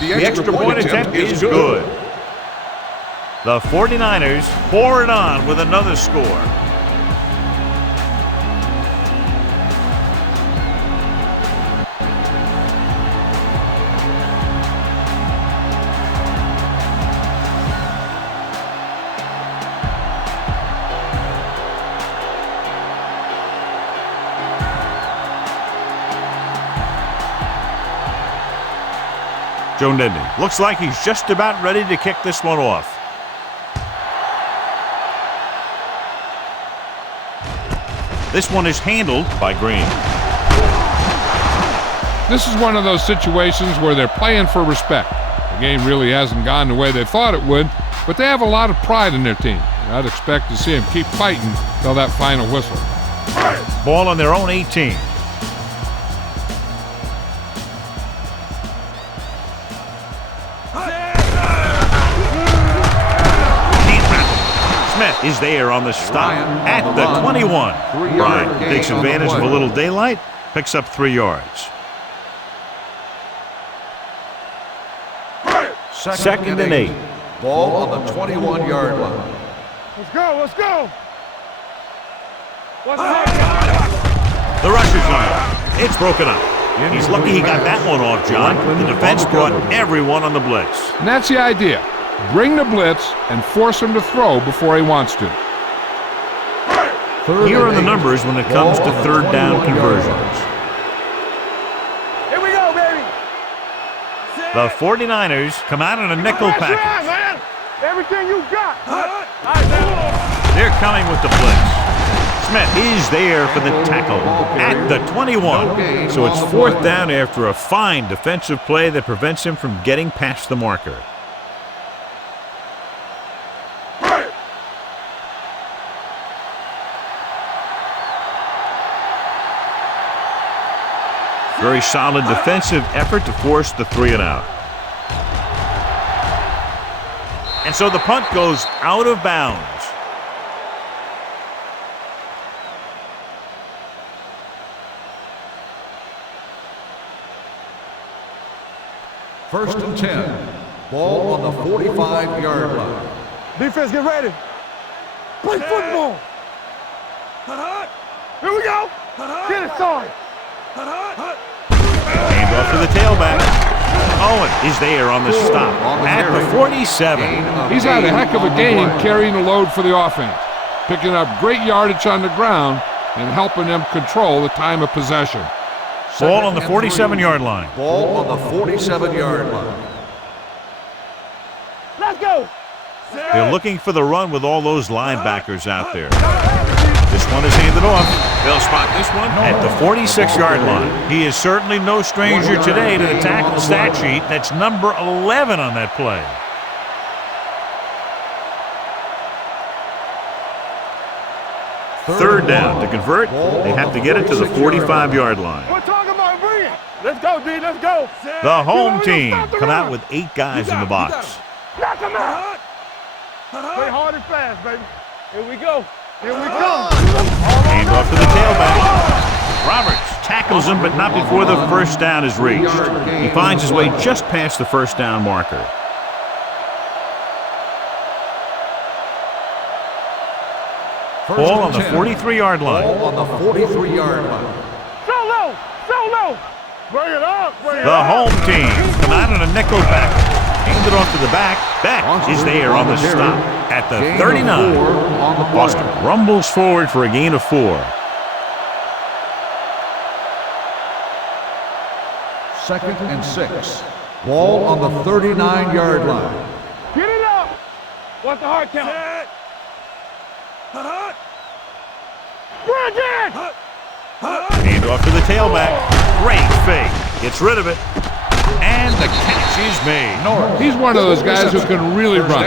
The extra point attempt is good. The 49ers pour it on with another score. Joe Nedney looks like he's just about ready to kick this one off. This one is handled by Green. This is one of those situations where they're playing for respect. The game really hasn't gone the way they thought it would, but they have a lot of pride in their team. And I'd expect to see them keep fighting till that final whistle. Ball on their own 18. Smith is there on the stop at the 21. Bryant takes advantage of a little daylight, picks up 3 yards. Second and 8. Ball on the 21-yard line. Let's go. The rush is on. It's broken up. He's lucky he got that one off, John. The defense brought everyone on the blitz. And that's the idea. Bring the blitz and force him to throw before he wants to. Here are the numbers when it comes to third down conversions. Here we go, baby. The 49ers come out in a nickel That's right, package. man. Everything you got. They're coming with the blitz. Smith is there for the tackle at the 21. So it's fourth down after a fine defensive play that prevents him from getting past the marker. Very solid defensive effort to force the 3 and out. And so the punt goes out of bounds. First and 10. Ball on the 45-yard line. Defense, get ready. Play football. Here we go. Get it started. Hand off to the tailback. Owen is there on the stop at the 47. He's had a heck of a game carrying the load for the offense, picking up great yardage on the ground and helping them control the time of possession. Ball on the 47-yard line. Ball on the 47-yard line. Let's go. They're looking for the run with all those linebackers out there. This one is handed off. They'll spot this one at the 46-yard line. He is certainly no stranger today to the tackle stat sheet. That's number 11 on that play. Third down. To convert, they have to get it to the 45-yard line. We're talking about bring it. Let's go, D. Let's go. The home team come out with 8 guys in the box. Knock him out. Play hard and fast, baby. Here we go. Here we come. Hand off to the tailback. Roberts tackles him, but not before the first down is reached. He finds his way just past the first down marker. Ball on the 43-yard line. Ball on the 43-yard line. So low. Bring it up. The home team come out in a nickel back. Hand it off to the back. Beck is there on the stop at the 39. Boston rumbles forward for a gain of 4. Second and 6. Ball on the 39-yard line. Get it up. What's the hard count? Bring it. Hand off to the tailback. Great fake. Gets rid of it. And the catch is made. He's one of those guys who can really run.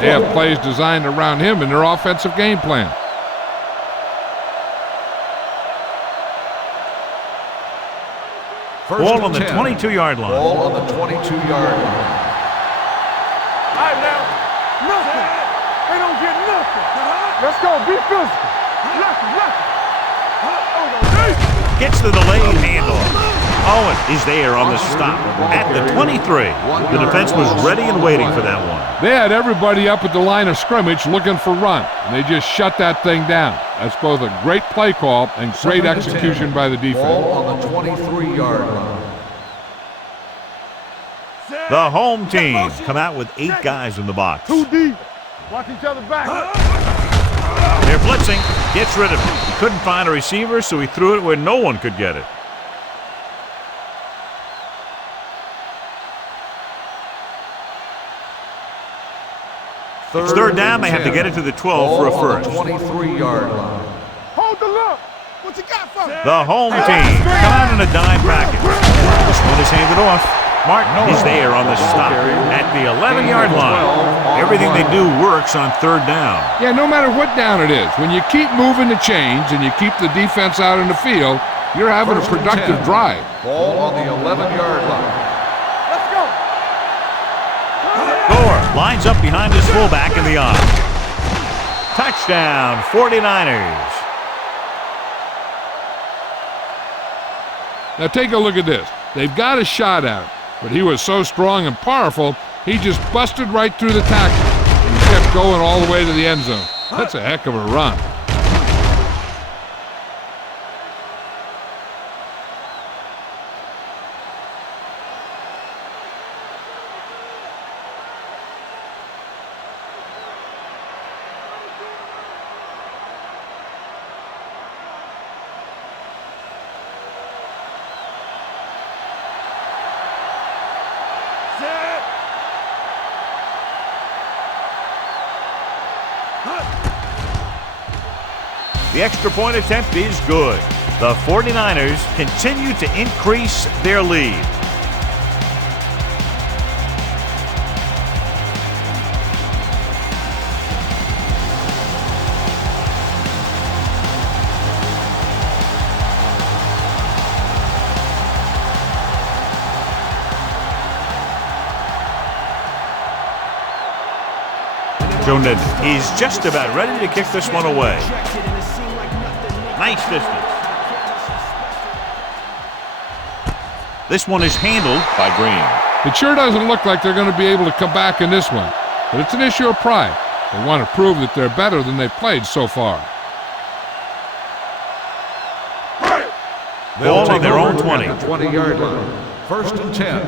They have plays designed around him in their offensive game plan. Ball on the 22-yard line. Ball on the 22-yard line. All right, now. Nothing. They don't get nothing. Let's go. Be physical. Nothing. Gets the delayed handoff. Owen is there on the stop at the 23. The defense was ready and waiting for that one. They had everybody up at the line of scrimmage looking for run, and they just shut that thing down. That's both a great play call and great execution by the defense. Ball on the 23-yard line. The home team come out with 8 guys in the box. Too deep. Watch each other back. They're blitzing. Gets rid of it. He couldn't find a receiver, so he threw it where no one could get it. It's third down. They have to get it to the 12 for a first. 23-yard line. Hold the look. What you got for me? The home team come out in a dime package. This one is handed off. Martin is there on the stop at the 11-yard line. Everything they do works on third down. Yeah, no matter what down it is, when you keep moving the chains and you keep the defense out in the field, you're having a productive drive. Ball on the 11-yard line. Let's go. Gore lines up behind his fullback in the eye. Touchdown, 49ers. Now take a look at this. They've got a shot out, but he was so strong and powerful, he just busted right through the tackle and kept going all the way to the end zone. That's a heck of a run. The extra point attempt is good. The 49ers continue to increase their lead. Joe Nedden is just about ready to kick this one away. Nice distance. This one is handled by Green. It sure doesn't look like they're going to be able to come back in this one, but it's an issue of pride. They want to prove that they're better than they've played so far. Ball on their own 20. 20-yard line. First and 10.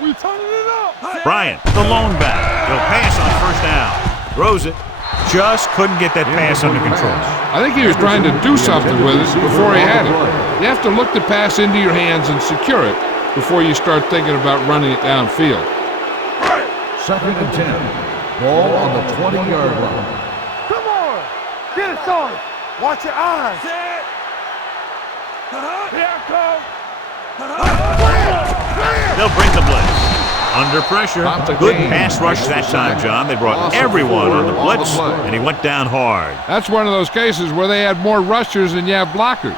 We turning it up. Bryant, the lone back. He'll pass on first down. Throws it. Just couldn't get that pass under control. I think he was trying to do something with it before he had it. You have to look the pass into your hands and secure it before you start thinking about running it downfield. Second and 10. Ball on the 20-yard line. Come on. Get it started. Watch your eyes. Here I come. They'll bring the blitz. Under pressure. Good pass rush that time, John. They brought everyone on the blitz, and he went down hard. That's one of those cases where they had more rushers than you have blockers.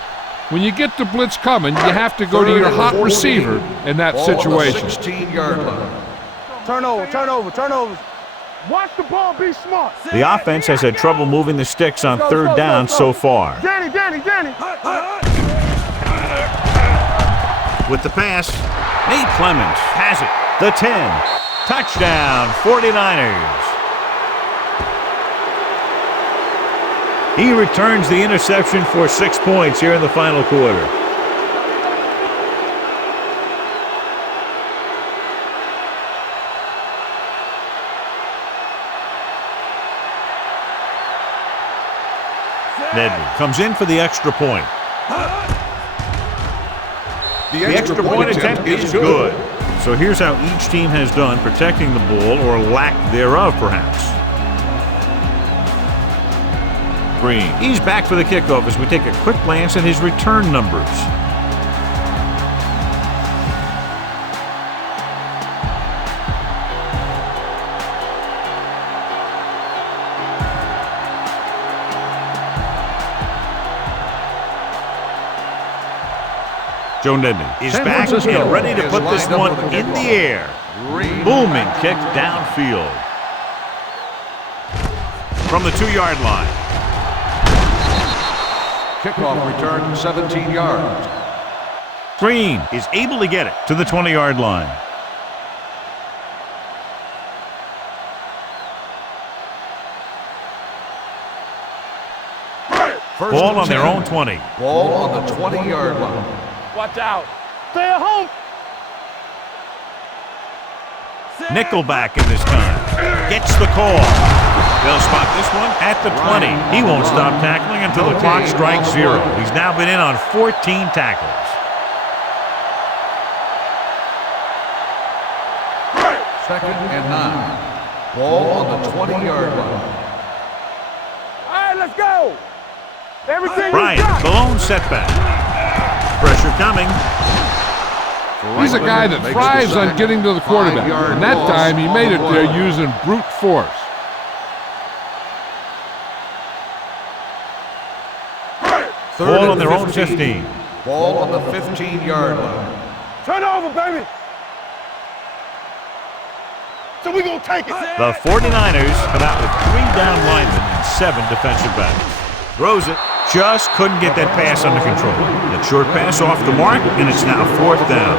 When you get the blitz coming, you have to go to your hot receiver in that situation. 16-yard line. Turnover. Watch the ball, be smart. The offense has had trouble moving the sticks on third down so far. Danny. With the pass, Nate Clemens has it. The 10. Touchdown, 49ers. He returns the interception for 6 points here in the final quarter. Nedman comes in for the extra point. The extra point attempt is good. So here's how each team has done protecting the ball, or lack thereof, perhaps. Green. He's back for the kickoff as we take a quick glance at his return numbers. Joe Nedman is back and ready to put this one in the air. Booming kick downfield. From the 2-yard line. Kickoff return 17 yards. Green is able to get it to the 20-yard line. Ball on their own 20. Ball on the 20-yard line. Watch out. Stay at home. Nickelback in this time. Gets the call. They'll spot this one at the 20. He won't stop tackling until the clock strikes 0. He's now been in on 14 tackles. Second and 9. Ball on the 20-yard line. All right, let's go. Everything Bryant, the lone setback. Pressure coming. He's a guy that thrives on getting to the quarterback, and that time he made it there using brute force. Ball on their own 15. Ball on the 15-yard line. Turn over, baby. So we gonna take it. The 49ers come out with 3 down linemen and 7 defensive backs. Throws it. Just couldn't get that pass under control. That short pass off the mark, and it's now 4th down.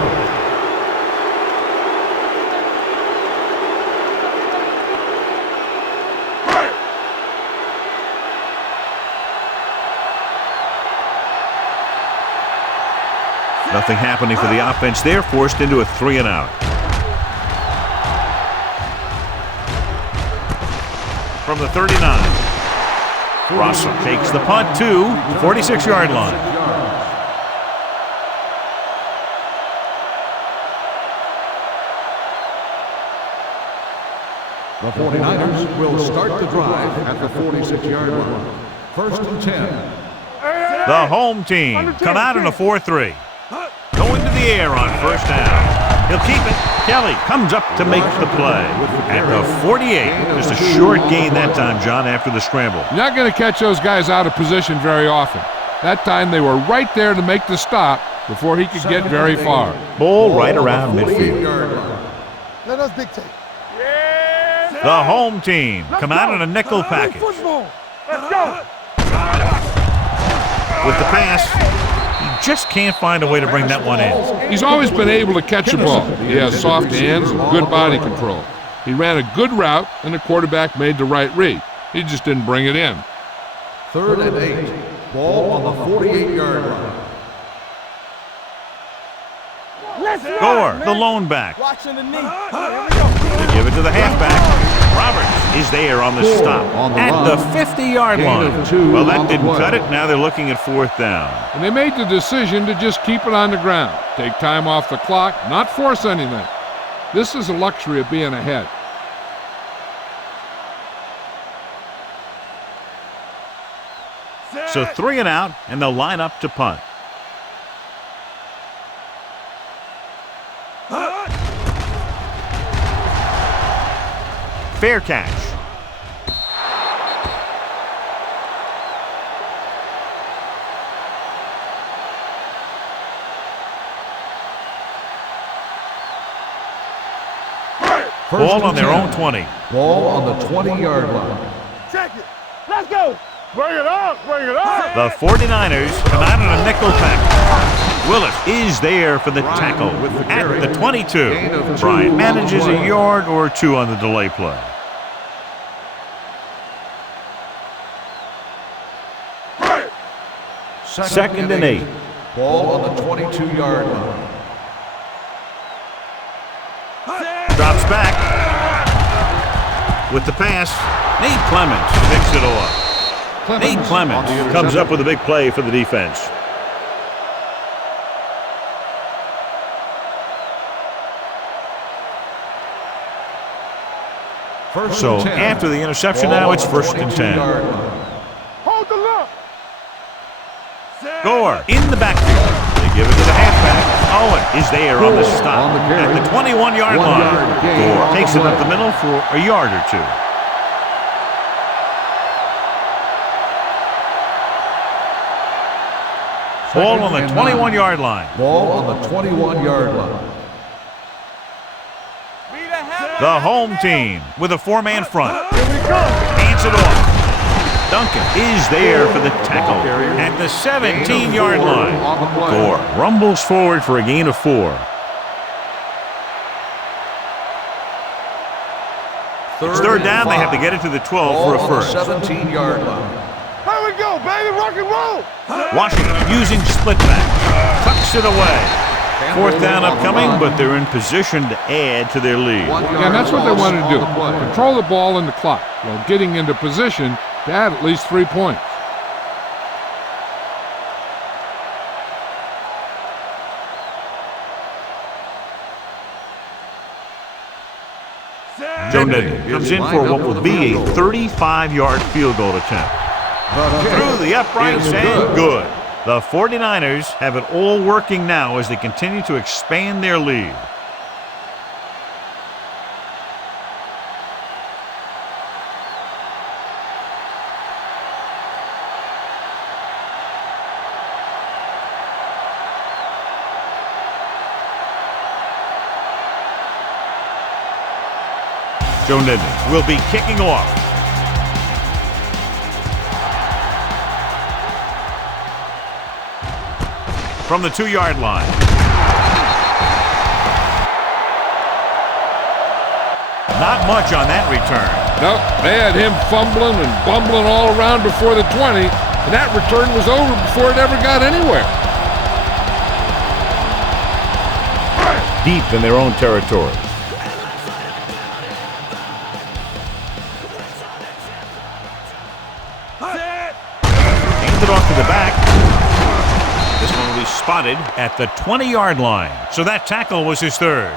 Nothing happening for the offense there, forced into a 3-and-out. From the 39. Russell takes the punt to the 46-yard line. The 49ers will start the drive at the 46-yard line. First and 10. The home team come out in a 4-3. Go into the air on first down. He'll keep it. Kelly comes up to make the play. At the 48, just a short gain that time, John, after the scramble. You're not going to catch those guys out of position very often. That time they were right there to make the stop before he could get very far. Ball right around midfield. Let us dictate. The home team come out in a nickel package. Let's go. With the pass, he just can't find a way to bring that one in. He's always been able to catch a ball. He has soft hands and good body control. He ran a good route, and the quarterback made the right read. He just didn't bring it in. 3rd and 8. Ball on the 48-yard line. Gore, the lone back. Watching the knee. They give it to the halfback. Roberts is there on the stop at the 50-yard line. Well, that didn't cut it. Now they're looking at 4th down. And they made the decision to just keep it on the ground. Take time off the clock, not force anything. This is the luxury of being ahead. So 3 and out, and they'll line up to punt. Fair catch. Ball on their own 20. Ball on the 20-yard line. Check it. Let's go. Bring it up. Bring it up. The 49ers come out in a nickel pack. Willis is there for the tackle at the 22. Bryant manages a yard or 2 on the delay play. Second and 8. Ball on the 22-yard line. Drops back with the pass. Nate Clements picks it off. Nate Clements comes up with a big play for the defense. So after the interception, now it's 1st and 10. Hold the look. Gore in the backfield. They give it to the halfback. Owen is there on the stop at the 21-yard line. Gore takes it up the middle for a yard or 2. Ball on the 21-yard line. Ball on the 21-yard line. The home team with a 4-man front. Hands it off. Duncan is there for the tackle at the 17-yard line. Gore rumbles forward for a gain of 4. It's 3rd down. They have to get it to the 12 for a first. 17-yard line. Here we go, baby. Rock and roll. Washington using split back. Tucks it away. 4th down upcoming, but they're in position to add to their lead. And that's what they want to do. Control the ball and the clock while getting into position to add at least 3 points. Joe Nedden comes in for what will be a 35-yard field goal attempt. Through the uprights and good. The 49ers have it all working now as they continue to expand their lead. Joe Nedden will be kicking off. From the 2-yard line. Not much on that return. Nope, they had him fumbling and bumbling all around before the 20, and that return was over before it ever got anywhere. Deep in their own territory. Hands it off to the back. This one will be spotted at the 20-yard line. So that tackle was his 3rd.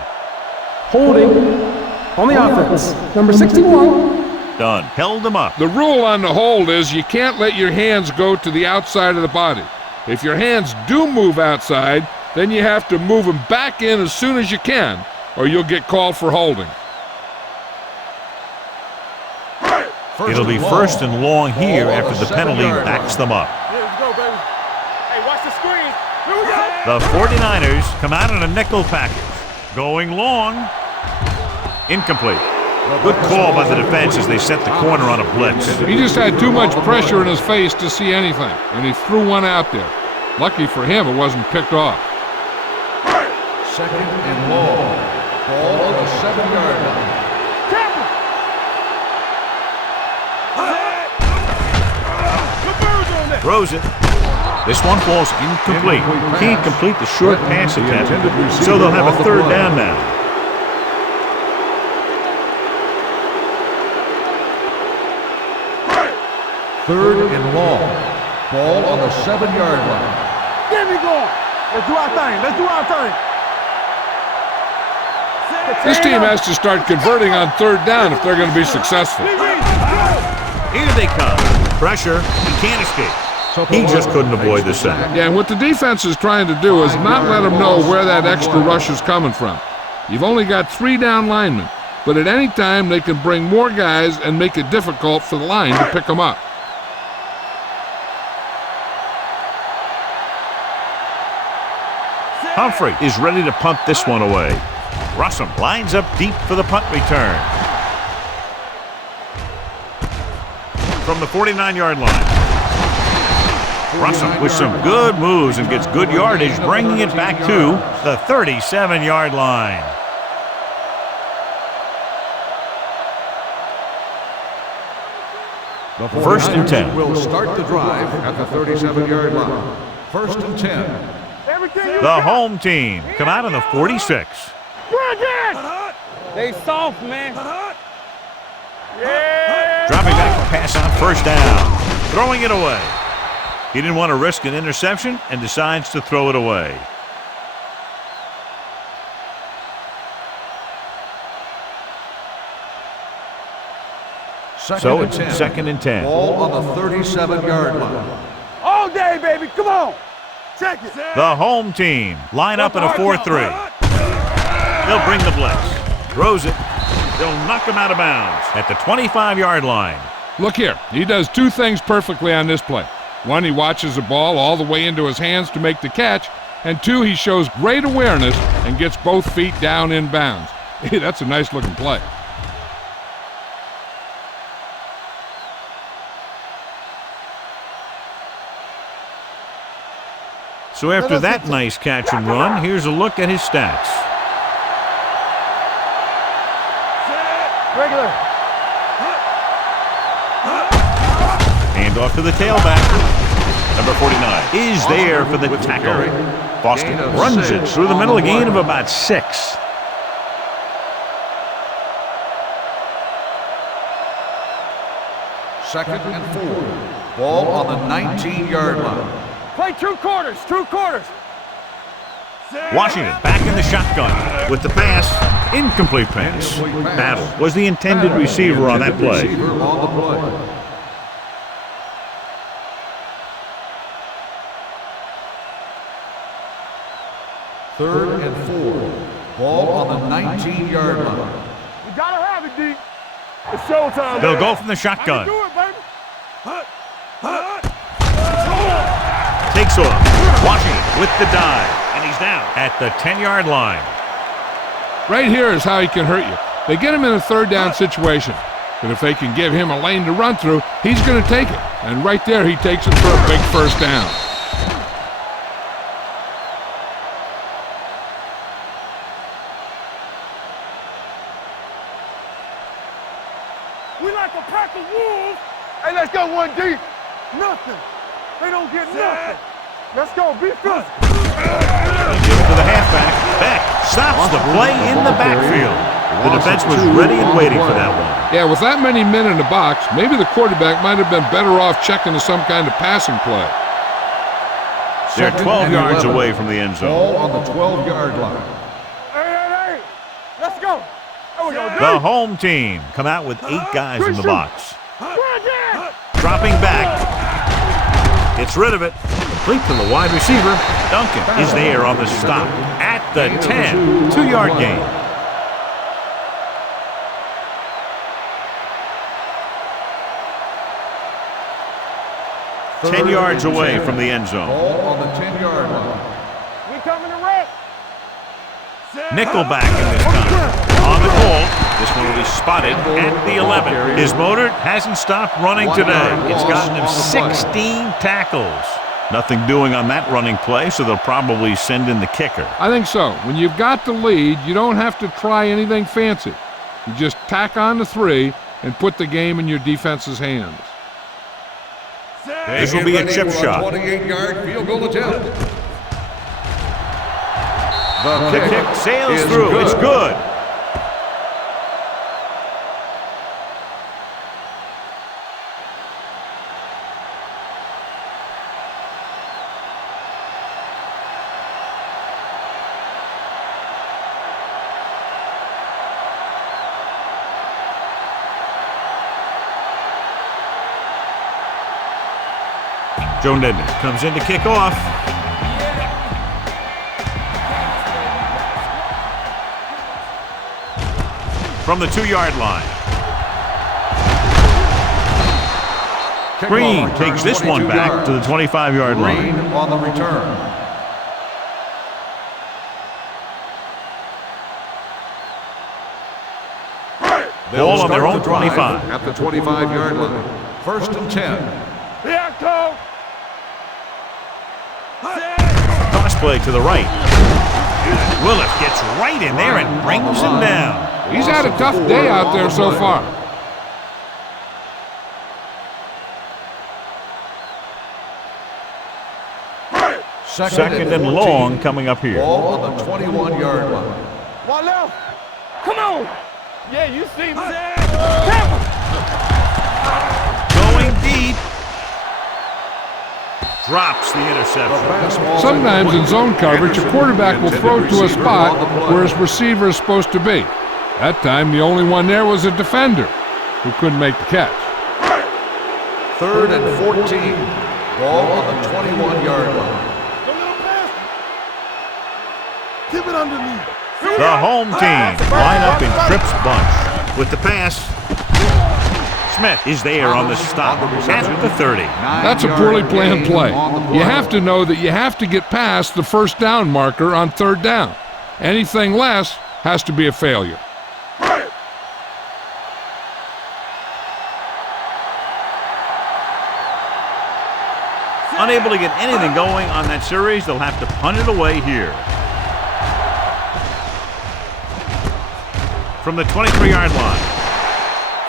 Holding on the offense. Number 61. Done. Held him up. The rule on the hold is you can't let your hands go to the outside of the body. If your hands do move outside, then you have to move them back in as soon as you can, or you'll get called for holding. It'll be 1st and long here after the penalty backs them up. Let's go, baby. Hey, watch the screen. Here we go. The 49ers come out in a nickel package. Going long. Incomplete. Good call by the defense as they set the corner on a blitz. He just had too much pressure in his face to see anything, and he threw one out there. Lucky for him, it wasn't picked off. 2nd and long. Ball on the 7-yard line. Throws it. This one falls incomplete. Can't complete the short pass attempt, so they'll have a third down now. Third and long. Ball on the 7-yard line. Get me going. Let's do our thing. Let's do our thing. This team has to start converting on third down if they're going to be successful. Here they come. Pressure. He can't escape. He just couldn't avoid the sack. Yeah, and what the defense is trying to do is not let them know where that extra rush is coming from. You've only got 3 down linemen, but at any time they can bring more guys and make it difficult for the line to pick them up. Humphrey is ready to punt this one away. Russell lines up deep for the punt return. From the 49-yard line. Russell with some good moves and gets good yardage, bringing it back to the 37-yard line. First and 10. Will start the drive at the 37-yard line. First and 10. The home team come out on the 46. They soft, man. Yeah. Dropping back to pass on first down. Throwing it away. He didn't want to risk an interception and decides to throw it away. So it's second and 10. Ball on the 37-yard line. All day, baby. Come on. Check it. The home team line up in a 4-3. They'll bring the blitz. Throws it. They'll knock him out of bounds at the 25-yard line. Look here. He does 2 things perfectly on this play. 1, he watches the ball all the way into his hands to make the catch. And 2, he shows great awareness and gets both feet down in bounds. Hey, that's a nice-looking play. So after that nice catch and run, here's a look at his stats. Regular. Hand off to the tailback. Number 49 is there for the tackle. Boston runs it through the middle, a gain of about 6. Second and 4. Ball on the 19-yard line. Play 2 quarters. 2 quarters. Washington back in the shotgun with the pass. Incomplete pass. Battle was the intended receiver on that play. Third and 4. Ball on the 19-yard line. We gotta have it, D. It's showtime. They'll go from the shotgun. Do it, baby. Takes off. Washington with the dive. And he's down at the 10-yard line. Right here is how he can hurt you. They get him in a third down situation. But if they can give him a lane to run through, he's going to take it. And right there, he takes it for a big first down. We like a pack of wolves. Hey, let's go 1 deep. Nothing. They don't get nothing. Let's go. Be physical. Give it to the halfback. Beck stops the play in the backfield. The defense was ready and waiting for that one. Yeah, with that many men in the box, maybe the quarterback might have been better off checking to some kind of passing play. They're 12 yards away from the end zone. Ball on the 12-yard line. Hey. Let's go. There we go. The home team come out with 8 guys in the box. Dropping back. Gets rid of it. Complete to the wide receiver. Duncan is there on the stop at the 10. 2-yard gain. Third 10 yards and away 10. from the end zone. Ball on the 10-yard line. We coming to wreck. Nickelback in this time. On the goal. This one will be spotted at the 11. His motor hasn't stopped running today. It's gotten him 16 tackles. Nothing doing on that running play, so they'll probably send in the kicker. I think so. When you've got the lead, you don't have to try anything fancy. You just tack on the 3 and put the game in your defense's hands. This will be a chip shot. 28-yard field goal attempt. The kick sails through. Good. It's good. Joe Nedman comes in to kick off. From the 2-yard line. Green takes this one back to the 25-yard line. Green on the return. Ball on their own 25. At the 25-yard line. 1st and 10. Here I go. Cross play to the right. Willis gets right in there and brings him down. He's had a tough day out there so far. Second and long coming up here. Ball on the 21-yard line. One left. Come on. Yeah, you see me. Going deep. Drops the interception. Sometimes in zone coverage, a quarterback will throw to a spot where his receiver is supposed to be. That time, the only one there was a defender who couldn't make the catch. 3rd and 14. Ball on the 21-yard line. Keep it underneath. The home team line up in Tripp's bunch. With the pass, Smith is there on the stop at the 30. That's a poorly planned play. You have to know that you have to get past the 1st down marker on 3rd down. Anything less has to be a failure. Unable to get anything going on that series, they'll have to punt it away here. From the 23-yard line.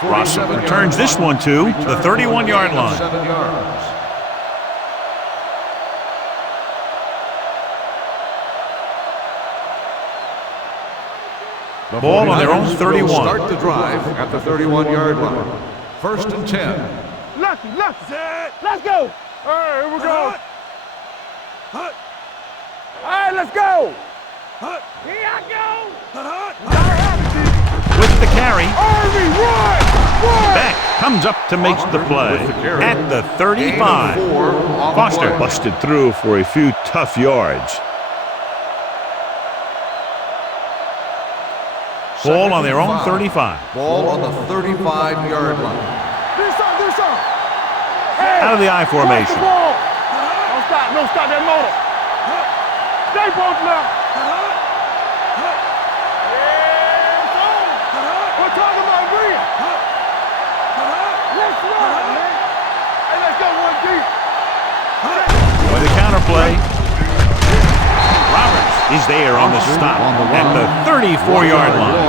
Ross returns this one to the 31-yard line. 7 yards. Ball on their own 31. Start the drive at the 31-yard line. 1st and 10. Let's go. All right, here we go. All right, let's go. Here I go. With the carry, Army, run. Beck comes up to make the play at the 35. Foster busted through for a few tough yards. Ball on their own 35. Ball on the 35-yard line. Do some. Out of the I formation. Don't stop that motor. Stay both left. We're talking about Green. Let's run, man. Hey, let's go one deep. With the counterplay, Roberts is there on the stop at the 34-yard line.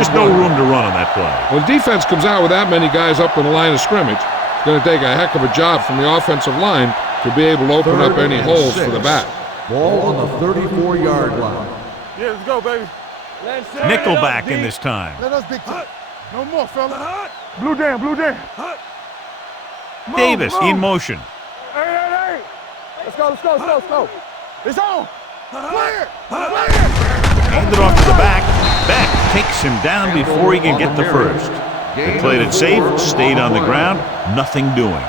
Just no room to run on that play. When defense comes out with that many guys up in the line of scrimmage, it's going to take a heck of a job from the offensive line to be able to open up any holes for the back. Ball on the 34-yard line. Yeah, let's go, baby. Nickelback in this time. Let us big time. No more, fella. Blue down. Davis in motion. Hey. Let's go. It's on. Clear. Handed off to the back. Beck takes him down before he can get the first. They played it safe, stayed on the ground, nothing doing.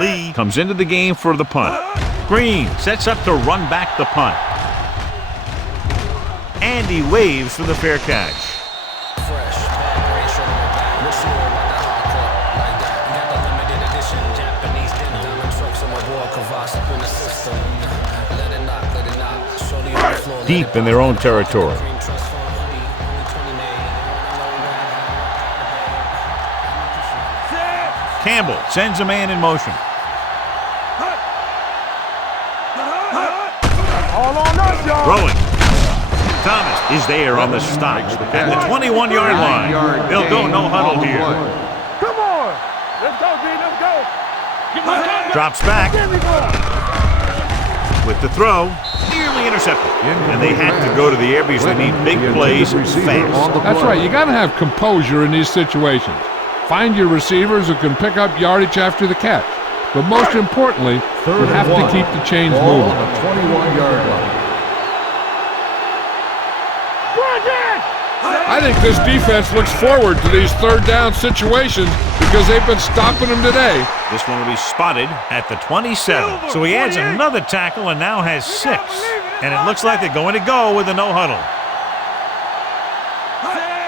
Lee comes into the game for the punt. Green sets up to run back the punt. And he waves for the fair catch. Deep in their own territory. Campbell sends a man in motion. Throwing. Thomas is there on the stop at the 21-yard line. They'll go no huddle here. Come on. Let's go, D. Let's go. Drops back with the throw. Nearly intercepted. And they have to go to the air because they need big plays fast. That's right. You got to have composure in these situations. Find your receivers who can pick up yardage after the catch. But most importantly, you have to keep the chains moving. 21-yard line. I think this defense looks forward to these third down situations because they've been stopping them today. This one will be spotted at the 27. So he adds another tackle and now has 6. And it looks like they're going to go with a no huddle.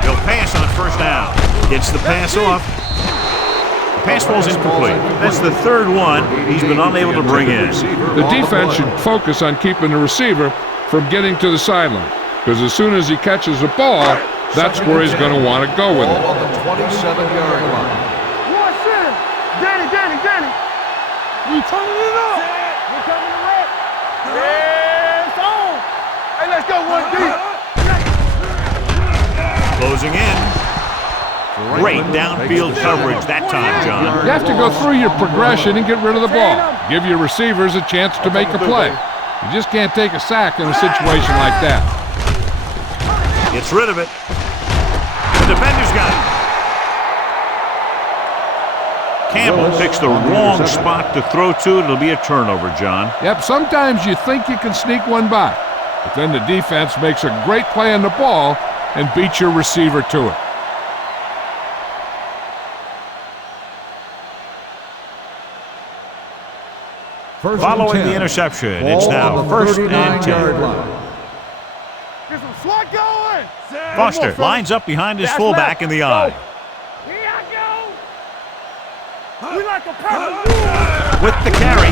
He'll pass on first down. Gets the pass off. The pass falls incomplete. That's the third one he's been unable to bring in. The defense should focus on keeping the receiver from getting to the sideline, because as soon as he catches the ball, that's where he's going to want to go with it. On the 27-yard line. Watch him. Danny. We turning it up. We're coming to rep. Yeah, it's on. Hey, let's go, 1D. Closing in. Great downfield coverage that time, John. You have to go through your progression and get rid of the ball. Give your receivers a chance to make a play. You just can't take a sack in a situation like that. Gets rid of it. The defender's got it. Campbell picks the wrong spot to throw to. It'll be a turnover, John. Yep, sometimes you think you can sneak one by, but then the defense makes a great play on the ball and beats your receiver to it. Following the interception, it's now first and 10. Get some slot going. Foster lines up behind his fullback in the eye. Here I go. We like a perfect With the carry.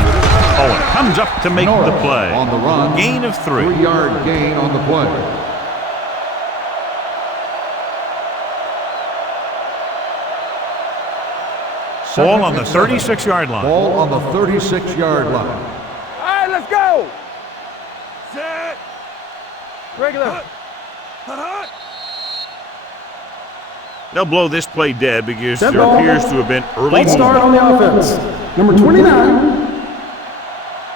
Owen comes up to make the play. On the run. Gain of 3. 3-yard gain on the play. Ball on the 36-yard line. Ball on the 36-yard line. All right, let's go. Set. Regular. They'll blow this play dead because Dead there ball. appears to have been early False start on movement. the offense. Number 29.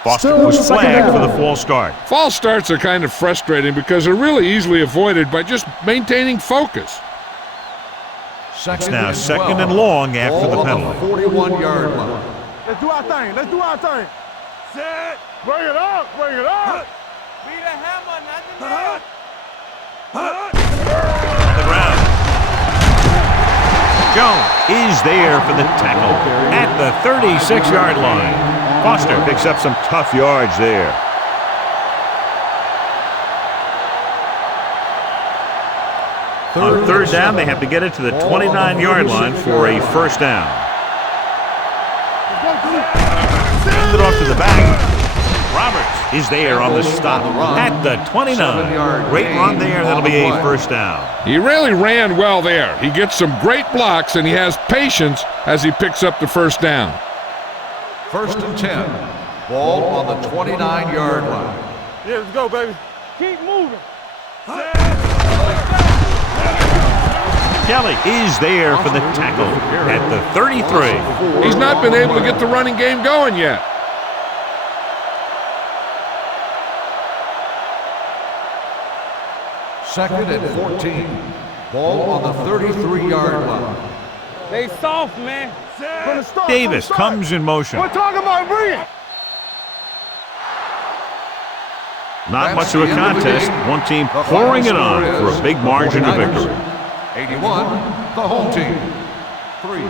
Foster Still was second flagged for down. the false start. False starts are kind of frustrating because they're really easily avoided by just maintaining focus. It's now second and long after the Ball on penalty. the 41-yard line. Let's do our thing. Set. Bring it up. Be the hammer, not the nail. On the ground. Jones is there for the tackle at the 36-yard line. Foster picks up some tough yards there. On third down, they have to get it to the 29-yard line for a first down. Send it off to the back. Roberts is there on the stop at the 29. Great run there. That'll be a first down. He really ran well there. He gets some great blocks, and he has patience as he picks up the first down. First and 10. Ball on the 29-yard line. Yeah, let's go, baby. Keep moving. Kelly is there for the tackle at the 33. He's not been able to get the running game going yet. Second and 14. Ball on the 33-yard line. They soft, man. From the start. Davis comes in motion. We're talking about bringing. Not much of a contest. One team pouring it on for a big margin of victory. 81, the home team. 3.